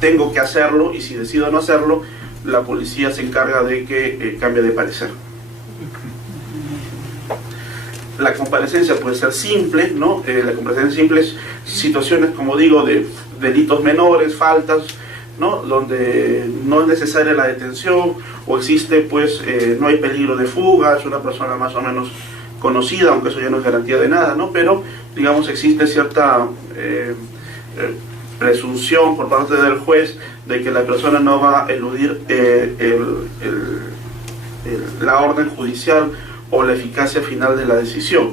tengo que hacerlo, y si decido no hacerlo, la policía se encarga de que cambie de parecer. La comparecencia puede ser simple, ¿no? La comparecencia simple es situaciones, como digo, de delitos menores, faltas, ¿no? Donde no es necesaria la detención o existe, pues, no hay peligro de fuga, es una persona más o menos conocida, aunque eso ya no es garantía de nada, ¿no? Pero, digamos, existe cierta presunción por parte del juez de que la persona no va a eludir la orden judicial o la eficacia final de la decisión.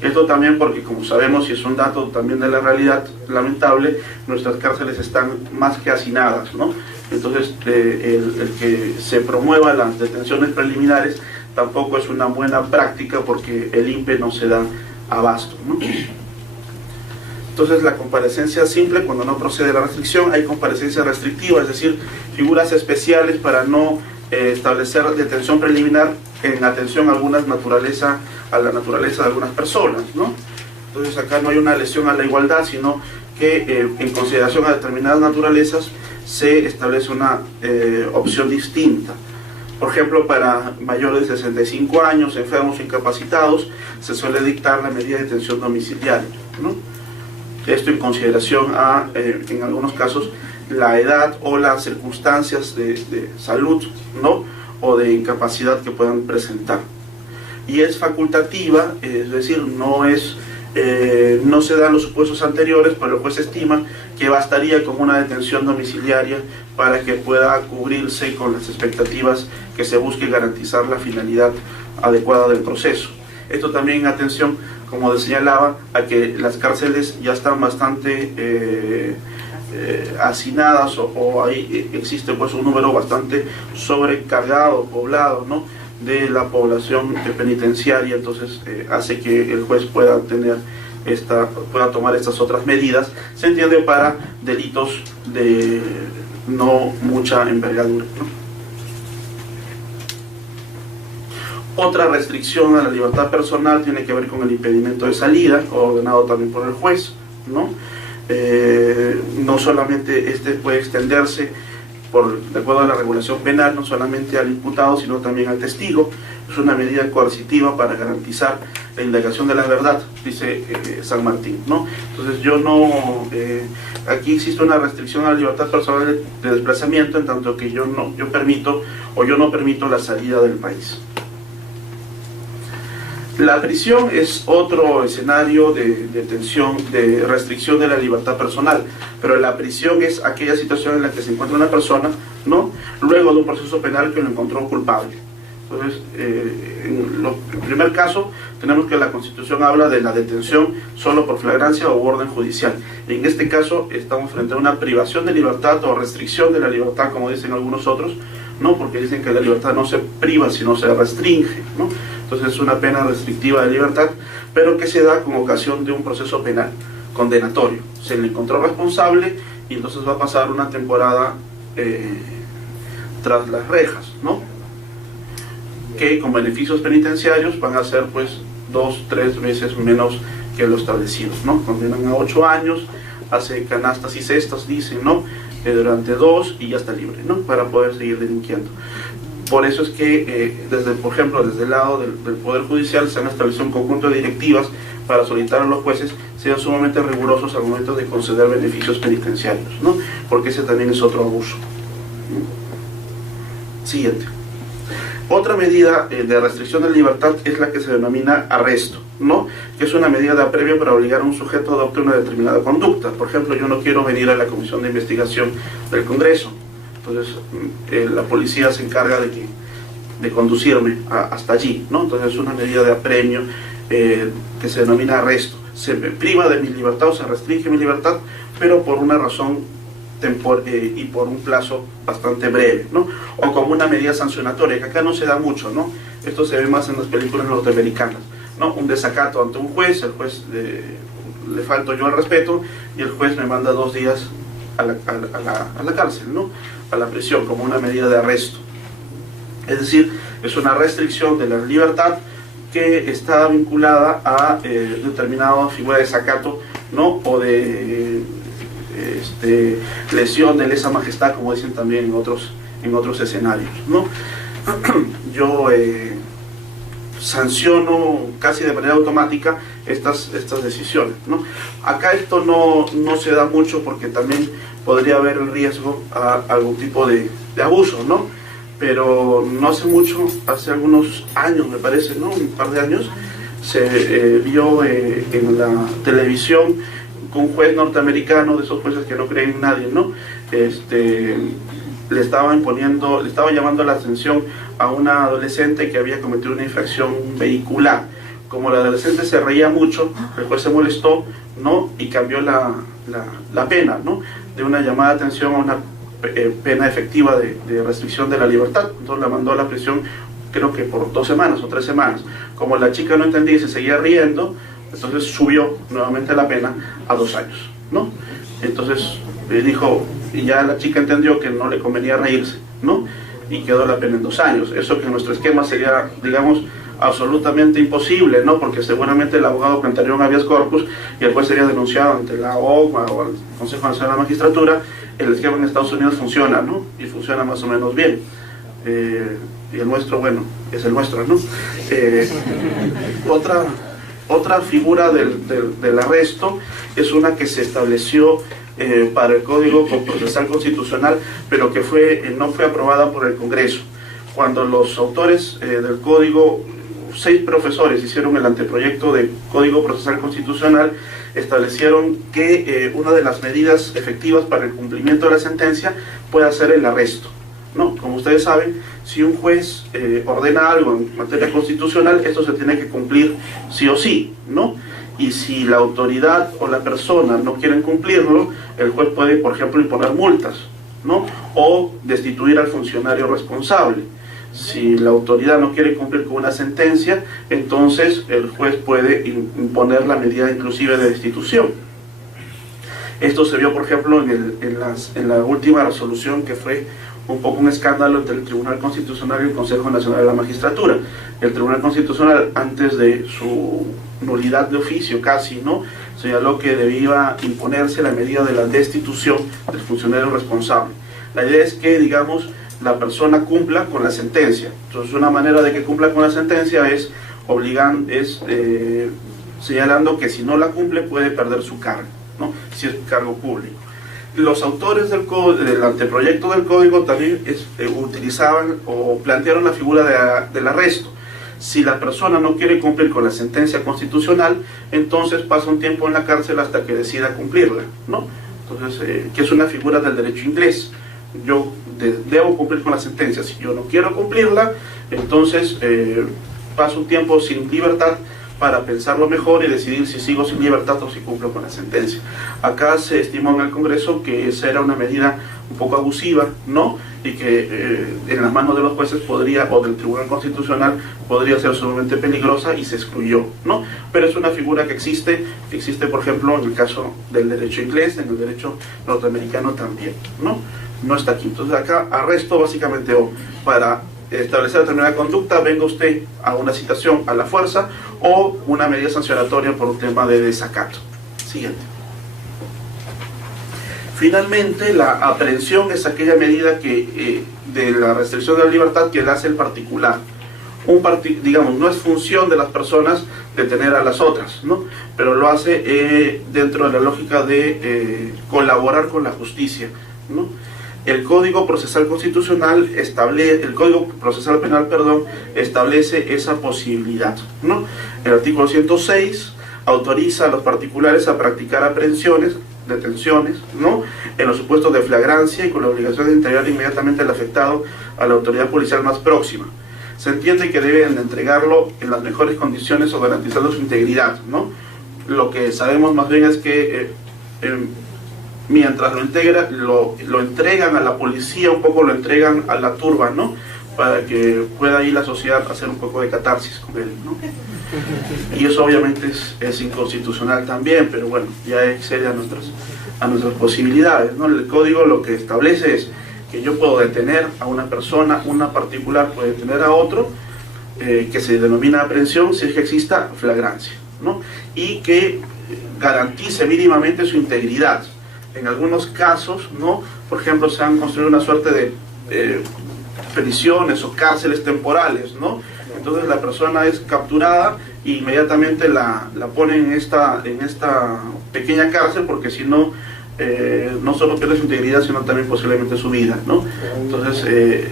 Esto también porque, como sabemos, y es un dato también de la realidad lamentable, nuestras cárceles están más que hacinadas, ¿no? Entonces, el que se promuevan las detenciones preliminares tampoco es una buena práctica porque el INPE no se da abasto, ¿no? Entonces, la comparecencia simple, cuando no procede la restricción, hay comparecencia restrictiva, es decir, figuras especiales para no establecer detención preliminar en atención a la naturaleza de algunas personas, ¿no? Entonces acá no hay una lesión a la igualdad, sino que en consideración a determinadas naturalezas se establece una opción distinta. Por ejemplo, para mayores de 65 años, enfermos o incapacitados, se suele dictar la medida de detención domiciliaria, ¿no? Esto en consideración a, en algunos casos, la edad o las circunstancias de salud, ¿no? O de incapacidad que puedan presentar. Y es facultativa, es decir, no se dan los supuestos anteriores, pero el juez estima que bastaría con una detención domiciliaria para que pueda cubrirse con las expectativas que se busque garantizar la finalidad adecuada del proceso. Esto también, atención, como señalaba, a que las cárceles ya están bastante hacinadas o ahí existe pues un número bastante sobrecargado, poblado, ¿no?, de la población penitenciaria. Entonces hace que el juez pueda tomar estas otras medidas, se entiende, para delitos de no mucha envergadura, ¿no? Otra restricción a la libertad personal tiene que ver con el impedimento de salida, ordenado también por el juez, ¿no? No solamente este puede extenderse de acuerdo a la regulación penal, no solamente al imputado, sino también al testigo. Es una medida coercitiva para garantizar la indagación de la verdad, dice San Martín, ¿no? Entonces aquí existe una restricción a la libertad personal de desplazamiento, en tanto que yo no permito la salida del país. La prisión es otro escenario de detención, de restricción de la libertad personal, pero la prisión es aquella situación en la que se encuentra una persona, ¿no?, luego de un proceso penal que lo encontró culpable. Entonces, en el primer caso, tenemos que la Constitución habla de la detención solo por flagrancia o orden judicial. En este caso, estamos frente a una privación de libertad o restricción de la libertad, como dicen algunos otros, ¿no?, porque dicen que la libertad no se priva, sino se restringe, ¿no? Entonces es una pena restrictiva de libertad, pero que se da con ocasión de un proceso penal condenatorio. Se le encontró responsable y entonces va a pasar una temporada tras las rejas, ¿no?, que con beneficios penitenciarios van a ser pues 2-3 veces menos que lo establecido, ¿no? Condenan a 8 años, hace canastas y cestas, dicen, ¿no?, durante 2 y ya está libre, ¿no?, para poder seguir delinquiendo. Por eso es que, por ejemplo, desde el lado del Poder Judicial se han establecido un conjunto de directivas para solicitar a los jueces sean sumamente rigurosos al momento de conceder beneficios penitenciarios, ¿no?, porque ese también es otro abuso. Siguiente. Otra medida de restricción de libertad es la que se denomina arresto, ¿no?, que es una medida de apremio para obligar a un sujeto a adoptar una determinada conducta. Por ejemplo, yo no quiero venir a la Comisión de Investigación del Congreso, entonces la policía se encarga de conducirme hasta allí, ¿no? Entonces es una medida de apremio que se denomina arresto. Se me priva de mi libertad o se restringe mi libertad, pero por una razón y por un plazo bastante breve, ¿no?, o como una medida sancionatoria, que acá no se da mucho, ¿no? Esto se ve más en las películas norteamericanas, ¿no? Un desacato ante un juez, el juez le falto yo al respeto y el juez me manda 2 días a la cárcel, ¿no?, a la prisión, como una medida de arresto. Es decir, es una restricción de la libertad que está vinculada a determinada figura de desacato, ¿no?, o de lesión de lesa majestad, como dicen también en otros escenarios, ¿no? Yo sanciono casi de manera automática estas decisiones, ¿no? Acá esto no se da mucho porque también podría haber el riesgo a algún tipo de abuso, ¿no? Pero no hace mucho, hace algunos años me parece, ¿no?, un par de años, se vio en la televisión con un juez norteamericano, de esos jueces que no creen en nadie, ¿no?, le estaba llamando la atención a una adolescente que había cometido una infracción vehicular. Como la adolescente se reía mucho, el juez se molestó, ¿no?, y cambió la pena, ¿no?, de una llamada de atención a una pena efectiva de restricción de la libertad. Entonces la mandó a la prisión, creo que por 2 semanas o 3 semanas. Como la chica no entendía y se seguía riendo, entonces subió nuevamente la pena a 2 años, ¿no? Entonces dijo, y ya la chica entendió que no le convenía reírse, ¿no?, y quedó la pena en 2 años. Eso que en nuestro esquema sería, digamos, absolutamente imposible, ¿no? Porque seguramente el abogado plantearía un habeas corpus y el juez sería denunciado ante la OCMA o el Consejo Nacional de la Magistratura. El esquema en Estados Unidos funciona, ¿no? Y funciona más o menos bien. Y el nuestro, bueno, es el nuestro, ¿no? Otra figura del arresto es una que se estableció para el Código Procesal Constitucional, pero que no fue aprobada por el Congreso. Cuando los autores del Código, 6 profesores hicieron el anteproyecto de Código Procesal Constitucional, establecieron que una de las medidas efectivas para el cumplimiento de la sentencia puede ser el arresto, ¿no? Como ustedes saben, si un juez ordena algo en materia constitucional, esto se tiene que cumplir sí o sí, ¿no? Y si la autoridad o la persona no quieren cumplirlo, el juez puede, por ejemplo, imponer multas, ¿no? O destituir al funcionario responsable. Si la autoridad no quiere cumplir con una sentencia, entonces el juez puede imponer la medida inclusive de destitución. Esto se vio, por ejemplo, en la última resolución, que fue un poco un escándalo entre el Tribunal Constitucional y el Consejo Nacional de la Magistratura. El Tribunal Constitucional, antes de su nulidad de oficio casi, ¿no?, señaló que debía imponerse la medida de la destitución del funcionario responsable. La idea es que, digamos, la persona cumpla con la sentencia. Entonces, una manera de que cumpla con la sentencia es señalando que si no la cumple puede perder su cargo, ¿no?, si es cargo público. Los autores del anteproyecto del código también utilizaban o plantearon la figura del arresto. Si la persona no quiere cumplir con la sentencia constitucional, entonces pasa un tiempo en la cárcel hasta que decida cumplirla, ¿no? Entonces, que es una figura del derecho inglés. Yo debo cumplir con la sentencia. Si yo no quiero cumplirla, entonces paso un tiempo sin libertad para pensarlo mejor y decidir si sigo sin libertad o si cumplo con la sentencia. Acá se estimó en el Congreso que esa era una medida un poco abusiva, ¿no?, y que en las manos de los jueces o del Tribunal Constitucional podría ser sumamente peligrosa y se excluyó, ¿no? Pero es una figura que existe, por ejemplo, en el caso del derecho inglés, en el derecho norteamericano también, ¿no? No está aquí. Entonces acá arresto básicamente para establecer determinada conducta, venga usted a una citación a la fuerza o una medida sancionatoria por un tema de desacato. Siguiente. Finalmente, la aprehensión es aquella medida de la restricción de la libertad que la hace el particular. Digamos, no es función de las personas detener a las otras, ¿no?, pero lo hace dentro de la lógica de colaborar con la justicia, ¿no? El Código Procesal Constitucional el Código Procesal Penal, perdón, establece esa posibilidad, ¿no? El artículo 106 autoriza a los particulares a practicar aprehensiones, detenciones, ¿no?, en los supuestos de flagrancia y con la obligación de entregar inmediatamente al afectado a la autoridad policial más próxima. Se entiende que deben entregarlo en las mejores condiciones o garantizando su integridad, ¿no? Lo que sabemos más bien es que mientras lo entregan a la policía, un poco lo entregan a la turba, ¿no?, para que pueda ahí la sociedad hacer un poco de catarsis con él, ¿no? Y eso obviamente es inconstitucional también, pero bueno, ya excede a nuestras posibilidades, ¿no? El código lo que establece es que yo puedo detener a una persona, una particular puede detener a otro, que se denomina aprehensión si es que exista flagrancia, ¿no?, y que garantice mínimamente su integridad. En algunos casos, ¿no?, por ejemplo, se han construido una suerte de prisiones o cárceles temporales, ¿no? Entonces la persona es capturada e inmediatamente la ponen en esta pequeña cárcel, porque si no, no solo pierde su integridad, sino también posiblemente su vida, ¿no? Entonces,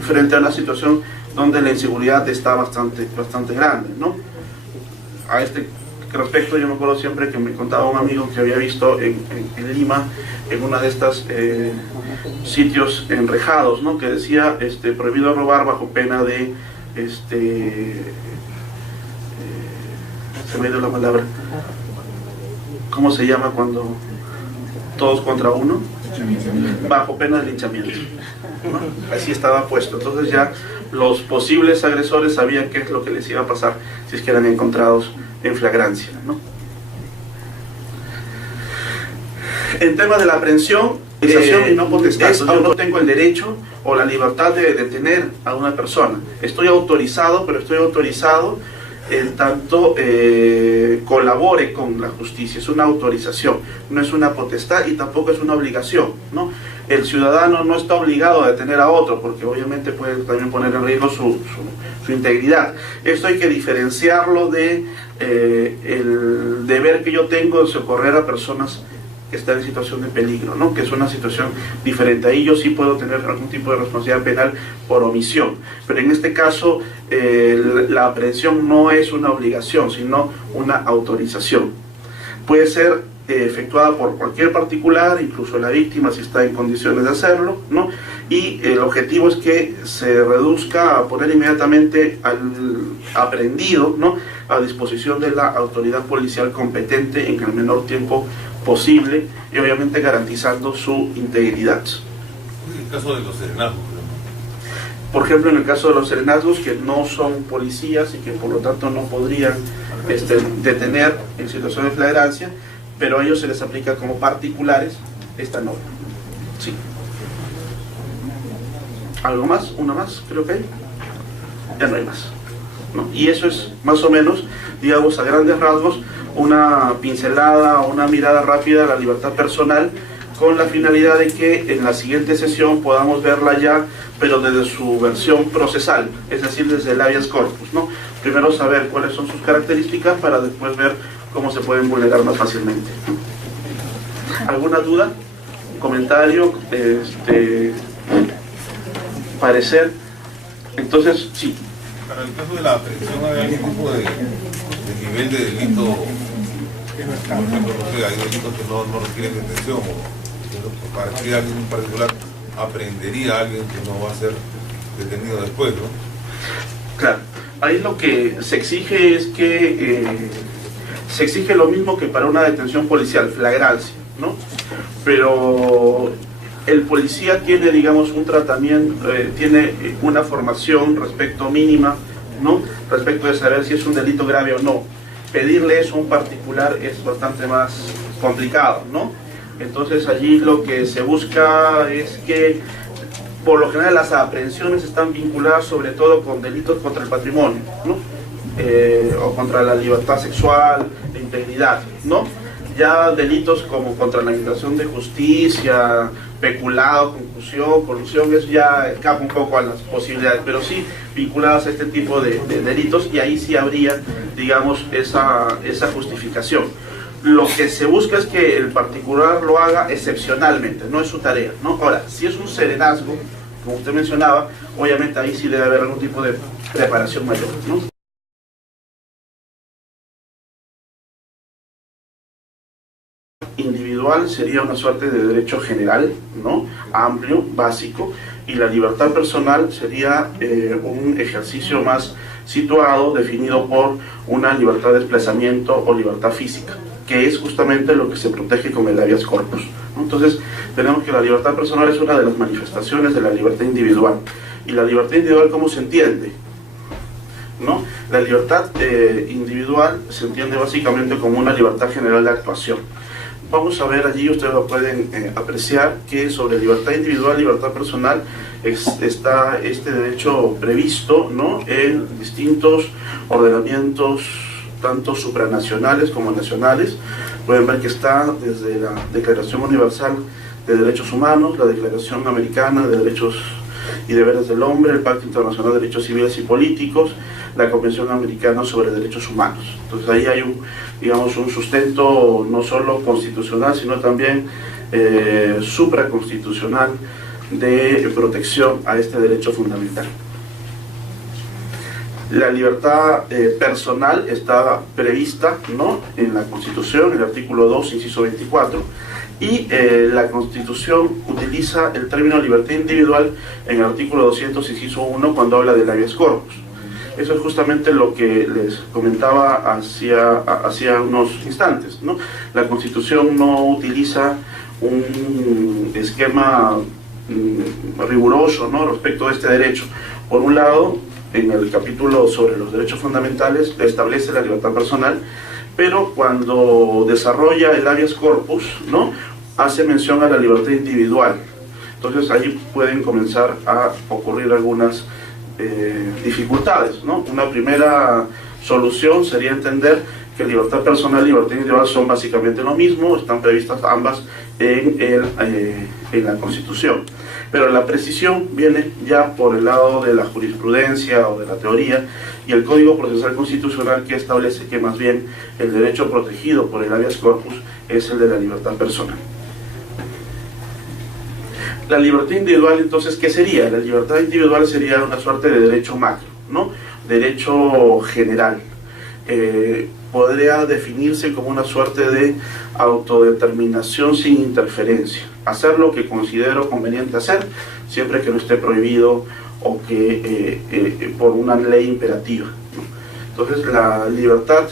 frente a una situación donde la inseguridad está bastante grande, ¿no? A este respecto, yo me acuerdo siempre que me contaba un amigo que había visto en Lima, en una de estas sitios enrejados, ¿no?, que decía prohibido robar bajo pena de se me ha ido la palabra, ¿cómo se llama cuando todos contra uno? Bajo pena de linchamiento, ¿no? Así estaba puesto. Entonces ya los posibles agresores sabían qué es lo que les iba a pasar si es que eran encontrados en flagrancia, ¿no? En tema de la aprehensión, Y no potestad. Yo no tengo el derecho o la libertad de detener a una persona. Estoy autorizado, pero estoy autorizado en tanto colabore con la justicia. Es una autorización, no es una potestad y tampoco es una obligación, ¿no? El ciudadano no está obligado a detener a otro, porque obviamente puede también poner en riesgo su integridad. Esto hay que diferenciarlo de el deber que yo tengo de socorrer a personas que están en situación de peligro, ¿no? Que es una situación diferente. Ahí yo sí puedo tener algún tipo de responsabilidad penal por omisión, pero en este caso la aprehensión no es una obligación, sino una autorización. Puede ser efectuada por cualquier particular, incluso la víctima si está en condiciones de hacerlo, ¿no? Y el objetivo es que se reduzca a poner inmediatamente al aprehendido, ¿no?, a disposición de la autoridad policial competente en el menor tiempo posible y obviamente garantizando su integridad. En el caso de los serenazgos, por ejemplo, en el caso de los serenazgos que no son policías y que por lo tanto no podrían detener en situación de flagrancia, pero a ellos se les aplica como particulares esta norma. Sí. ¿Algo más? ¿Una más? Creo que hay. Ya no hay más, ¿no? Y eso es más o menos, digamos, a grandes rasgos, una pincelada o una mirada rápida a la libertad personal, con la finalidad de que en la siguiente sesión podamos verla ya, pero desde su versión procesal, es decir, desde el habeas corpus, ¿no? Primero saber cuáles son sus características para después ver cómo se pueden vulnerar más fácilmente. ¿Alguna duda? ¿Comentario? ¿Parecer? Entonces, sí. Para el caso de la aprehensión, ¿hay algún tipo de nivel de delito? Por ejemplo, no sé, hay delitos que no requieren detención, o para que alguien en particular aprehendería a alguien que no va a ser detenido después, ¿no? Claro, ahí lo que se exige es que se exige lo mismo que para una detención policial, flagrancia, ¿no? Pero el policía tiene, digamos, un tratamiento, tiene una formación respecto mínima, ¿no?, respecto de saber si es un delito grave o no. Pedirle eso a un particular es bastante más complicado, ¿no? Entonces allí lo que se busca es que, por lo general, las aprehensiones están vinculadas sobre todo con delitos contra el patrimonio, ¿no? O contra la libertad sexual, la integridad, ¿no? Ya delitos como contra la administración de justicia, peculado, concusión, colusión, eso ya escapa un poco a las posibilidades, pero sí vinculadas a este tipo de delitos, y ahí sí habría, digamos, esa justificación. Lo que se busca es que el particular lo haga excepcionalmente, no es su tarea, ¿no? Ahora, si es un serenazgo, como usted mencionaba, obviamente ahí sí debe haber algún tipo de preparación mayor, ¿no? Individual sería una suerte de derecho general, ¿no?, amplio, básico, y la libertad personal sería un ejercicio más situado, definido por una libertad de desplazamiento o libertad física, que es justamente lo que se protege con el habeas corpus, ¿no? Entonces tenemos que la libertad personal es una de las manifestaciones de la libertad individual. ¿Y la libertad individual cómo se entiende?, ¿no? La libertad individual se entiende básicamente como una libertad general de actuación. Vamos a ver allí, ustedes lo pueden apreciar, que sobre libertad individual, libertad personal, está este derecho previsto, ¿no?, en distintos ordenamientos, tanto supranacionales como nacionales. Pueden ver que está desde la Declaración Universal de Derechos Humanos, la Declaración Americana de Derechos y Deberes del Hombre, el Pacto Internacional de Derechos Civiles y Políticos, la Convención Americana sobre Derechos Humanos. Entonces ahí hay digamos, un sustento no solo constitucional, sino también supraconstitucional de protección a este derecho fundamental. La libertad personal está prevista, ¿no?, en la Constitución, en el artículo 2, inciso 24, y la Constitución utiliza el término libertad individual en el artículo 200, inciso 1, cuando habla del habeas corpus. Eso es justamente lo que les comentaba hacía unos instantes, ¿no? La Constitución no utiliza un esquema riguroso, ¿no?, respecto a este derecho. Por un lado, en el capítulo sobre los derechos fundamentales establece la libertad personal, pero cuando desarrolla el habeas corpus, ¿no?, hace mención a la libertad individual. Entonces ahí pueden comenzar a ocurrir algunas dificultades, ¿no? Una primera solución sería entender que libertad personal y libertad individual son básicamente lo mismo, están previstas ambas en la Constitución. Pero la precisión viene ya por el lado de la jurisprudencia o de la teoría, y el Código Procesal Constitucional, que establece que más bien el derecho protegido por el habeas corpus es el de la libertad personal. La libertad individual, entonces, ¿qué sería? La libertad individual sería una suerte de derecho macro, ¿no? Derecho general. Podría definirse como una suerte de autodeterminación sin interferencia. Hacer lo que considero conveniente hacer, siempre que no esté prohibido o que por una ley imperativa, ¿no? Entonces, la libertad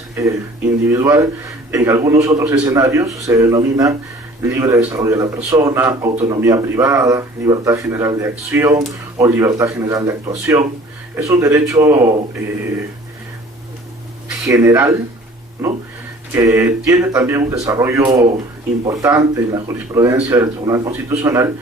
individual, en algunos otros escenarios, se denomina libre desarrollo de la persona, autonomía privada, libertad general de acción o libertad general de actuación. Es un derecho general, ¿no?, que tiene también un desarrollo importante en la jurisprudencia del Tribunal Constitucional,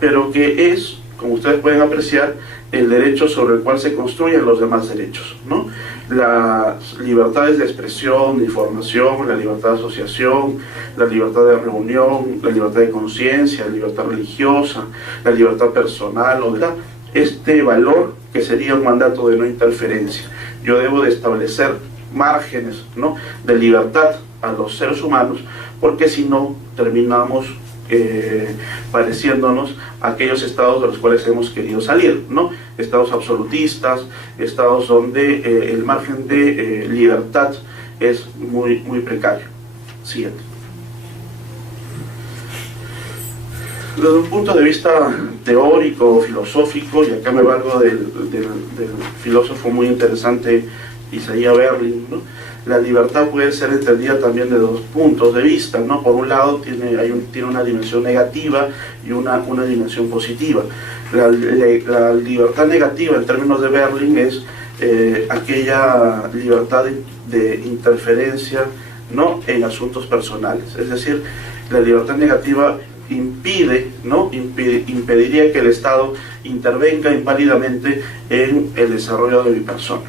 pero que es, como ustedes pueden apreciar, el derecho sobre el cual se construyen los demás derechos, ¿no? Las libertades de expresión, de información, la libertad de asociación, la libertad de reunión, la libertad de conciencia, la libertad religiosa, la libertad personal, o de este valor que sería un mandato de no interferencia. Yo debo de establecer márgenes, ¿no?, de libertad a los seres humanos, porque si no terminamos pareciéndonos a aquellos estados de los cuales hemos querido salir, ¿no? Estados absolutistas, estados donde el margen de libertad es muy precario. Siguiente. Desde un punto de vista teórico, filosófico, y acá me valgo del filósofo muy interesante Isaiah Berlin, ¿no?, la libertad puede ser entendida también de dos puntos de vista, ¿no? Por un lado tiene una dimensión negativa y una dimensión positiva. La libertad negativa en términos de Berlin es aquella libertad de interferencia, ¿no?, en asuntos personales. Es decir, la libertad negativa impide, ¿no?, impediría que el Estado intervenga inválidamente en el desarrollo de mi persona.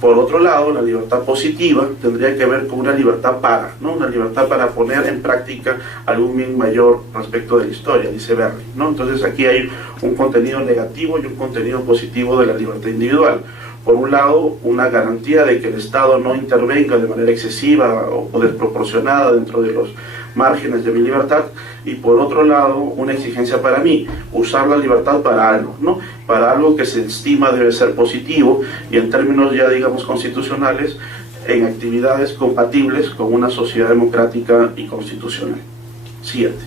Por otro lado, la libertad positiva tendría que ver con una libertad ¿no?, una libertad para poner en práctica algún bien mayor respecto de la historia, dice Berlin, ¿no? Entonces aquí hay un contenido negativo y un contenido positivo de la libertad individual. Por un lado, una garantía de que el Estado no intervenga de manera excesiva o desproporcionada dentro de los márgenes de mi libertad, y por otro lado, una exigencia para mí, usar la libertad para algo, ¿no?, para algo que se estima debe ser positivo, y en términos ya, digamos, constitucionales, en actividades compatibles con una sociedad democrática y constitucional. Siguiente.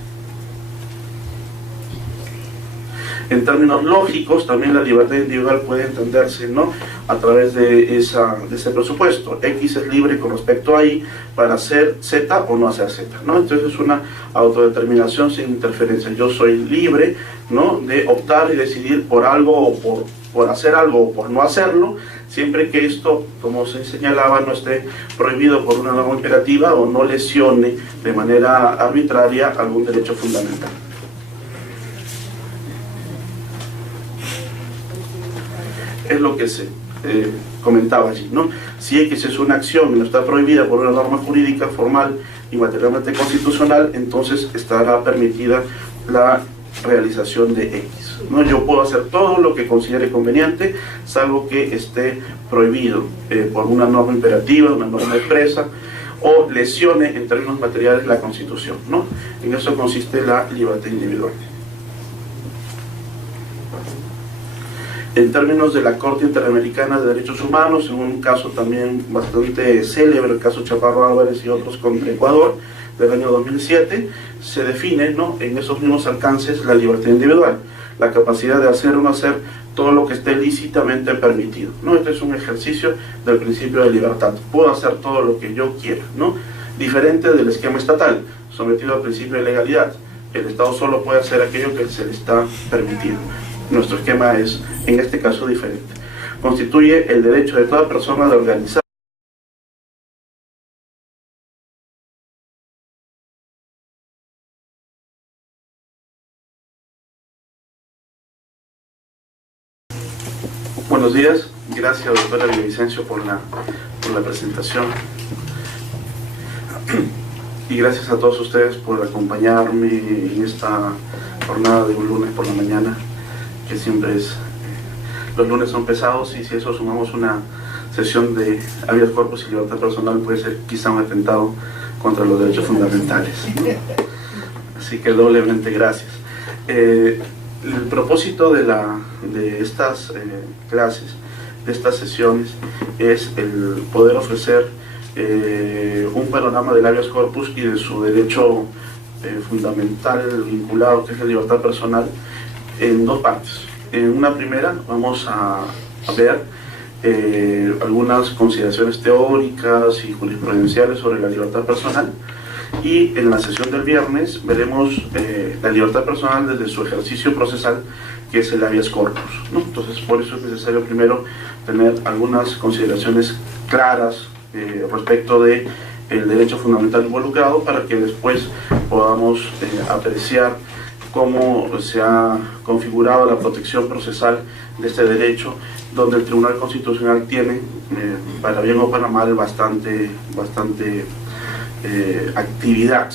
En términos lógicos, también la libertad individual puede entenderse, ¿no?, a través de ese presupuesto. X es libre con respecto a Y para hacer Z o no hacer Z, ¿no? Entonces es una autodeterminación sin interferencia. Yo soy libre, ¿no?, de optar y decidir por algo o por hacer algo o por no hacerlo, siempre que esto, como se señalaba, no esté prohibido por una norma imperativa o no lesione de manera arbitraria algún derecho fundamental. Es lo que se comentaba allí, ¿no? Si X es una acción y no está prohibida por una norma jurídica formal y materialmente constitucional, entonces estará permitida la realización de X, ¿no? Yo puedo hacer todo lo que considere conveniente, salvo que esté prohibido por una norma imperativa, una norma expresa, o lesione en términos materiales la Constitución, ¿no? En eso consiste la libertad individual. En términos de la Corte Interamericana de Derechos Humanos, en un caso también bastante célebre, el caso Chaparro Álvarez y otros contra Ecuador, del año 2007, se define, ¿no?, en esos mismos alcances la libertad individual, la capacidad de hacer o no hacer todo lo que esté lícitamente permitido, ¿no? Este es un ejercicio del principio de libertad. Puedo hacer todo lo que yo quiera, ¿no?, diferente del esquema estatal, sometido al principio de legalidad. El Estado solo puede hacer aquello que se le está permitido. Nuestro esquema es, en este caso, diferente. Constituye el derecho de toda persona de organizar Buenos días, gracias doctora Villavicencio por la presentación y gracias a todos ustedes por acompañarme en esta jornada de un lunes por la mañana, que siempre es, los lunes son pesados, y si eso sumamos una sesión de habeas corpus y libertad personal, puede ser quizá un atentado contra los derechos fundamentales, ¿no? Así que doblemente gracias. El propósito de estas clases, de estas sesiones, es el poder ofrecer un panorama del habeas corpus y de su derecho fundamental vinculado, que es la libertad personal, en dos partes. En una primera vamos a ver algunas consideraciones teóricas y jurisprudenciales sobre la libertad personal, y en la sesión del viernes veremos la libertad personal desde su ejercicio procesal, que es el habeas corpus, ¿no? Entonces, por eso es necesario primero tener algunas consideraciones claras respecto de el derecho fundamental involucrado, para que después podamos apreciar cómo se ha configurado la protección procesal de este derecho, donde el Tribunal Constitucional tiene, para bien o para mal, bastante actividad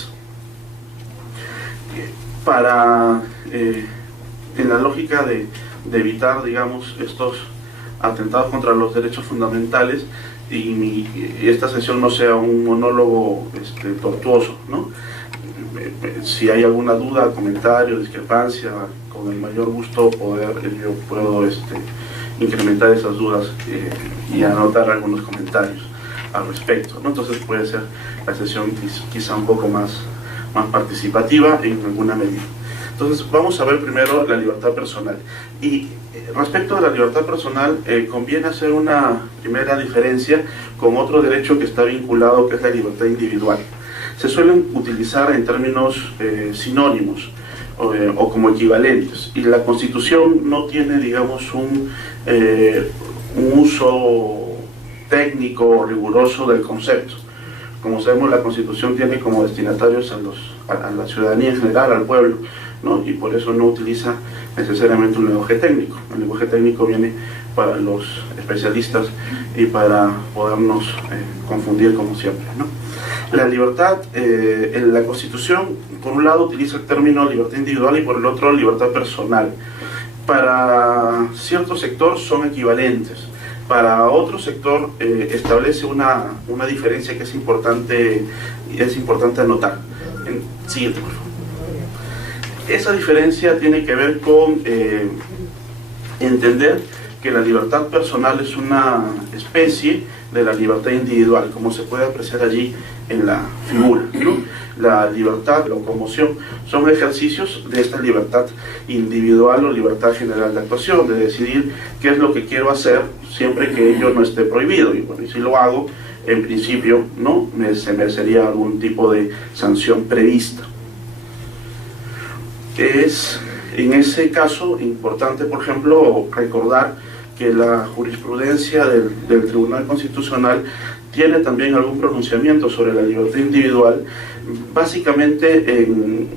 para, en la lógica de evitar, digamos, estos atentados contra los derechos fundamentales, y esta sesión no sea un monólogo tortuoso, ¿no? Si hay alguna duda, comentario, discrepancia, con el mayor gusto yo puedo incrementar esas dudas y anotar algunos comentarios al respecto, ¿no? Entonces puede ser la sesión quizá un poco más participativa en alguna medida. Entonces vamos a ver primero la libertad personal. Y respecto a la libertad personal, conviene hacer una primera diferencia con otro derecho que está vinculado, que es la libertad individual. Se suelen utilizar en términos sinónimos o como equivalentes, y la Constitución no tiene, digamos, un uso técnico riguroso del concepto. Como sabemos, la Constitución tiene como destinatarios a la ciudadanía en general, al pueblo, ¿no? Y por eso no utiliza necesariamente un lenguaje técnico. El lenguaje técnico viene para los especialistas y para podernos confundir, como siempre, ¿no? La libertad, en la Constitución, por un lado utiliza el término libertad individual y por el otro libertad personal. Para cierto sector son equivalentes. Para otro sector establece una diferencia que es importante anotar. Siguiente, por favor. Esa diferencia tiene que ver con entender que la libertad personal es una especie de la libertad individual, como se puede apreciar allí en la figura, ¿no? La libertad, la locomoción, son ejercicios de esta libertad individual o libertad general de actuación, de decidir qué es lo que quiero hacer siempre que ello no esté prohibido. Y bueno, y si lo hago, en principio, ¿no?, se merecería algún tipo de sanción prevista. Es en ese caso importante, por ejemplo, recordar que la jurisprudencia del Tribunal Constitucional tiene también algún pronunciamiento sobre la libertad individual, básicamente en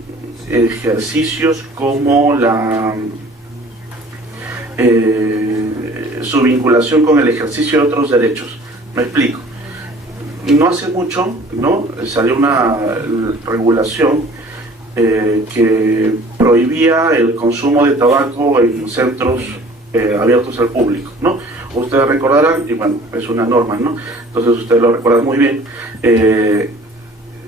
ejercicios como su vinculación con el ejercicio de otros derechos. Me explico. No hace mucho, ¿no?, salió una regulación que prohibía el consumo de tabaco en centros abiertos al público, ¿no? Ustedes recordarán, y bueno, es una norma, ¿no? Entonces ustedes lo recuerdan muy bien.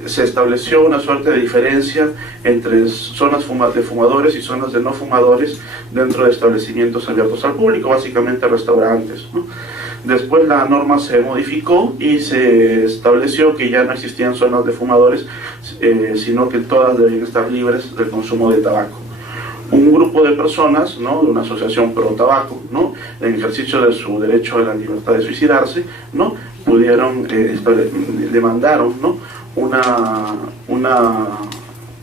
Se estableció una suerte de diferencia entre zonas de fumadores y zonas de no fumadores dentro de establecimientos abiertos al público, básicamente restaurantes, ¿no? Después la norma se modificó y se estableció que ya no existían zonas de fumadores, sino que todas debían estar libres del consumo de tabaco. Un grupo de personas, ¿no?, de una asociación pro tabaco, ¿no?, en ejercicio de su derecho a la libertad de suicidarse, ¿no?, demandaron, ¿no?, una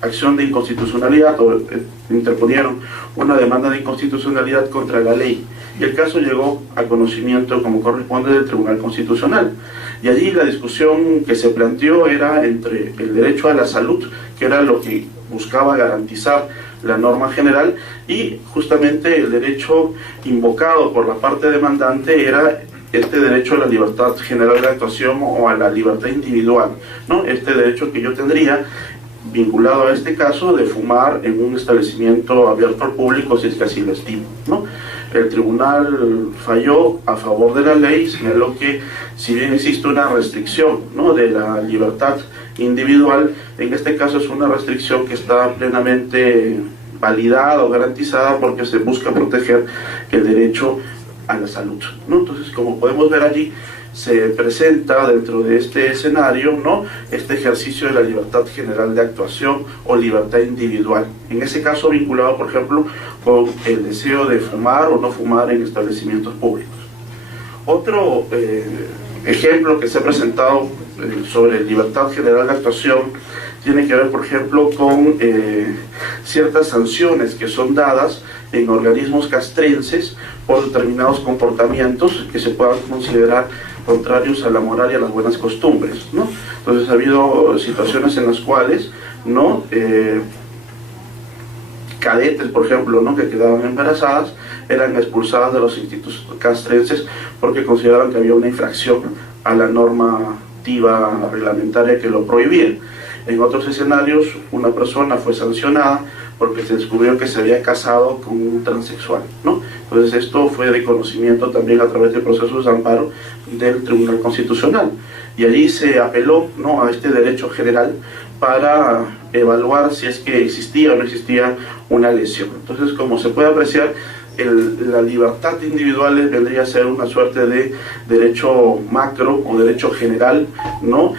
acción de inconstitucionalidad, o interponieron una demanda de inconstitucionalidad contra la ley, y el caso llegó a conocimiento, como corresponde, del Tribunal Constitucional. Y allí la discusión que se planteó era entre el derecho a la salud, que era lo que buscaba garantizar la norma general, Y justamente el derecho invocado por la parte demandante era este derecho a la libertad general de actuación o a la libertad individual, ¿no? Este derecho que yo tendría vinculado a este caso de fumar en un establecimiento abierto al público si es que así lo estimo, ¿no? El tribunal falló a favor de la ley, señaló que si bien existe una restricción, ¿no?, de la libertad individual, en este caso es una restricción que está plenamente validada o garantizada porque se busca proteger el derecho a la salud, ¿no? Entonces, como podemos ver allí, se presenta dentro de este escenario, ¿no?, este ejercicio de la libertad general de actuación o libertad individual, en ese caso vinculado, por ejemplo, con el deseo de fumar o no fumar en establecimientos públicos. Otro ejemplo que se ha presentado sobre libertad general de actuación tiene que ver, por ejemplo, con ciertas sanciones que son dadas en organismos castrenses por determinados comportamientos que se puedan considerar contrarios a la moral y a las buenas costumbres, ¿no? Entonces ha habido situaciones en las cuales, ¿no?, cadetes, por ejemplo, ¿no?, que quedaban embarazadas, eran expulsadas de los institutos castrenses porque consideraban que había una infracción a la normativa reglamentaria que lo prohibía. En otros escenarios, una persona fue sancionada porque se descubrió que se había casado con un transexual, ¿no? Entonces esto fue de conocimiento también a través de procesos de amparo del Tribunal Constitucional. Y allí se apeló, ¿no?, a este derecho general para evaluar si es que existía o no existía una lesión. Entonces, como se puede apreciar, la libertad individual vendría a ser una suerte de derecho macro o derecho general, ¿no?,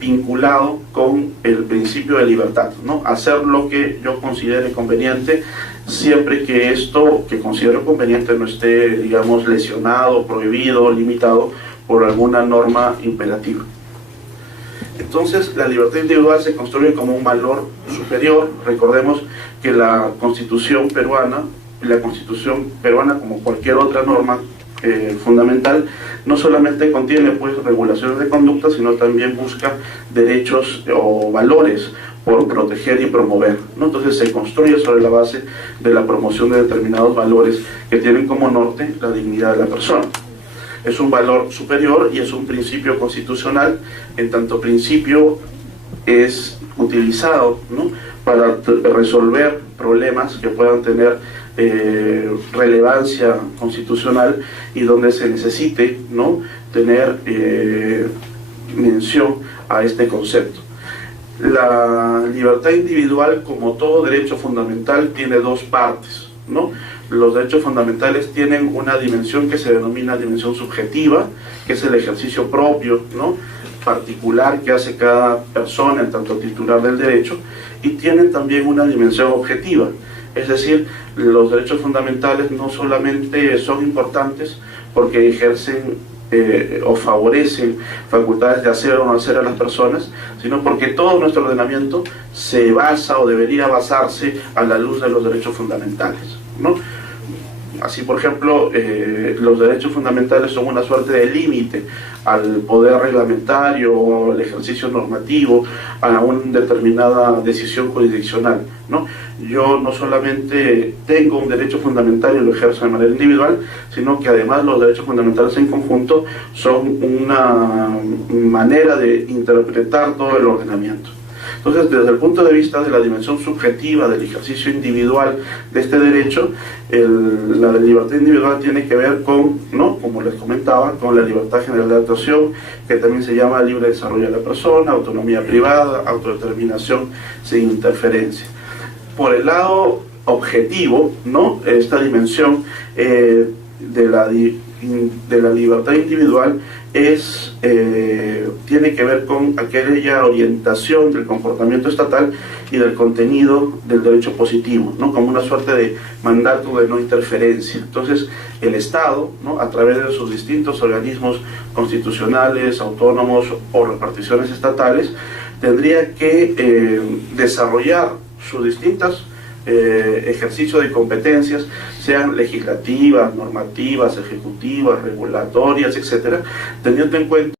vinculado con el principio de libertad, ¿no? Hacer lo que yo considere conveniente, siempre que esto que considero conveniente no esté, digamos, lesionado, prohibido, limitado por alguna norma imperativa. Entonces, la libertad individual se construye como un valor superior. Recordemos que la Constitución peruana, como cualquier otra norma fundamental, no solamente contiene, pues, regulaciones de conducta, sino también busca derechos o valores por proteger y promover, ¿no? Entonces se construye sobre la base de la promoción de determinados valores que tienen como norte la dignidad de la persona. Es un valor superior y es un principio constitucional, en tanto principio es utilizado, ¿no?, para resolver problemas que puedan tener relevancia constitucional y donde se necesite, ¿no?, tener mención a este concepto. La libertad individual, como todo derecho fundamental, tiene dos partes, ¿no? Los derechos fundamentales tienen una dimensión que se denomina dimensión subjetiva, que es el ejercicio propio, ¿no?, particular que hace cada persona en tanto titular del derecho, y tienen también una dimensión objetiva. Es decir, los derechos fundamentales no solamente son importantes porque ejercen o favorecen facultades de hacer o no hacer a las personas, sino porque todo nuestro ordenamiento se basa o debería basarse a la luz de los derechos fundamentales, ¿no? Así, por ejemplo, los derechos fundamentales son una suerte de límite al poder reglamentario o al ejercicio normativo, a una determinada decisión jurisdiccional, ¿no? Yo no solamente tengo un derecho fundamental y lo ejerzo de manera individual, sino que además los derechos fundamentales en conjunto son una manera de interpretar todo el ordenamiento. Entonces, desde el punto de vista de la dimensión subjetiva del ejercicio individual de este derecho, la libertad individual tiene que ver con, ¿no?, como les comentaba, con la libertad general de actuación, que también se llama libre desarrollo de la persona, autonomía privada, autodeterminación sin interferencia. Por el lado objetivo, ¿no?, esta dimensión de la libertad individual tiene que ver con aquella orientación del comportamiento estatal y del contenido del derecho positivo, ¿no?, como una suerte de mandato de no interferencia. Entonces, el Estado, ¿no?, a través de sus distintos organismos constitucionales, autónomos o reparticiones estatales, tendría que desarrollar sus distintas ejercicio de competencias, sean legislativas, normativas, ejecutivas, regulatorias, etcétera, teniendo en cuenta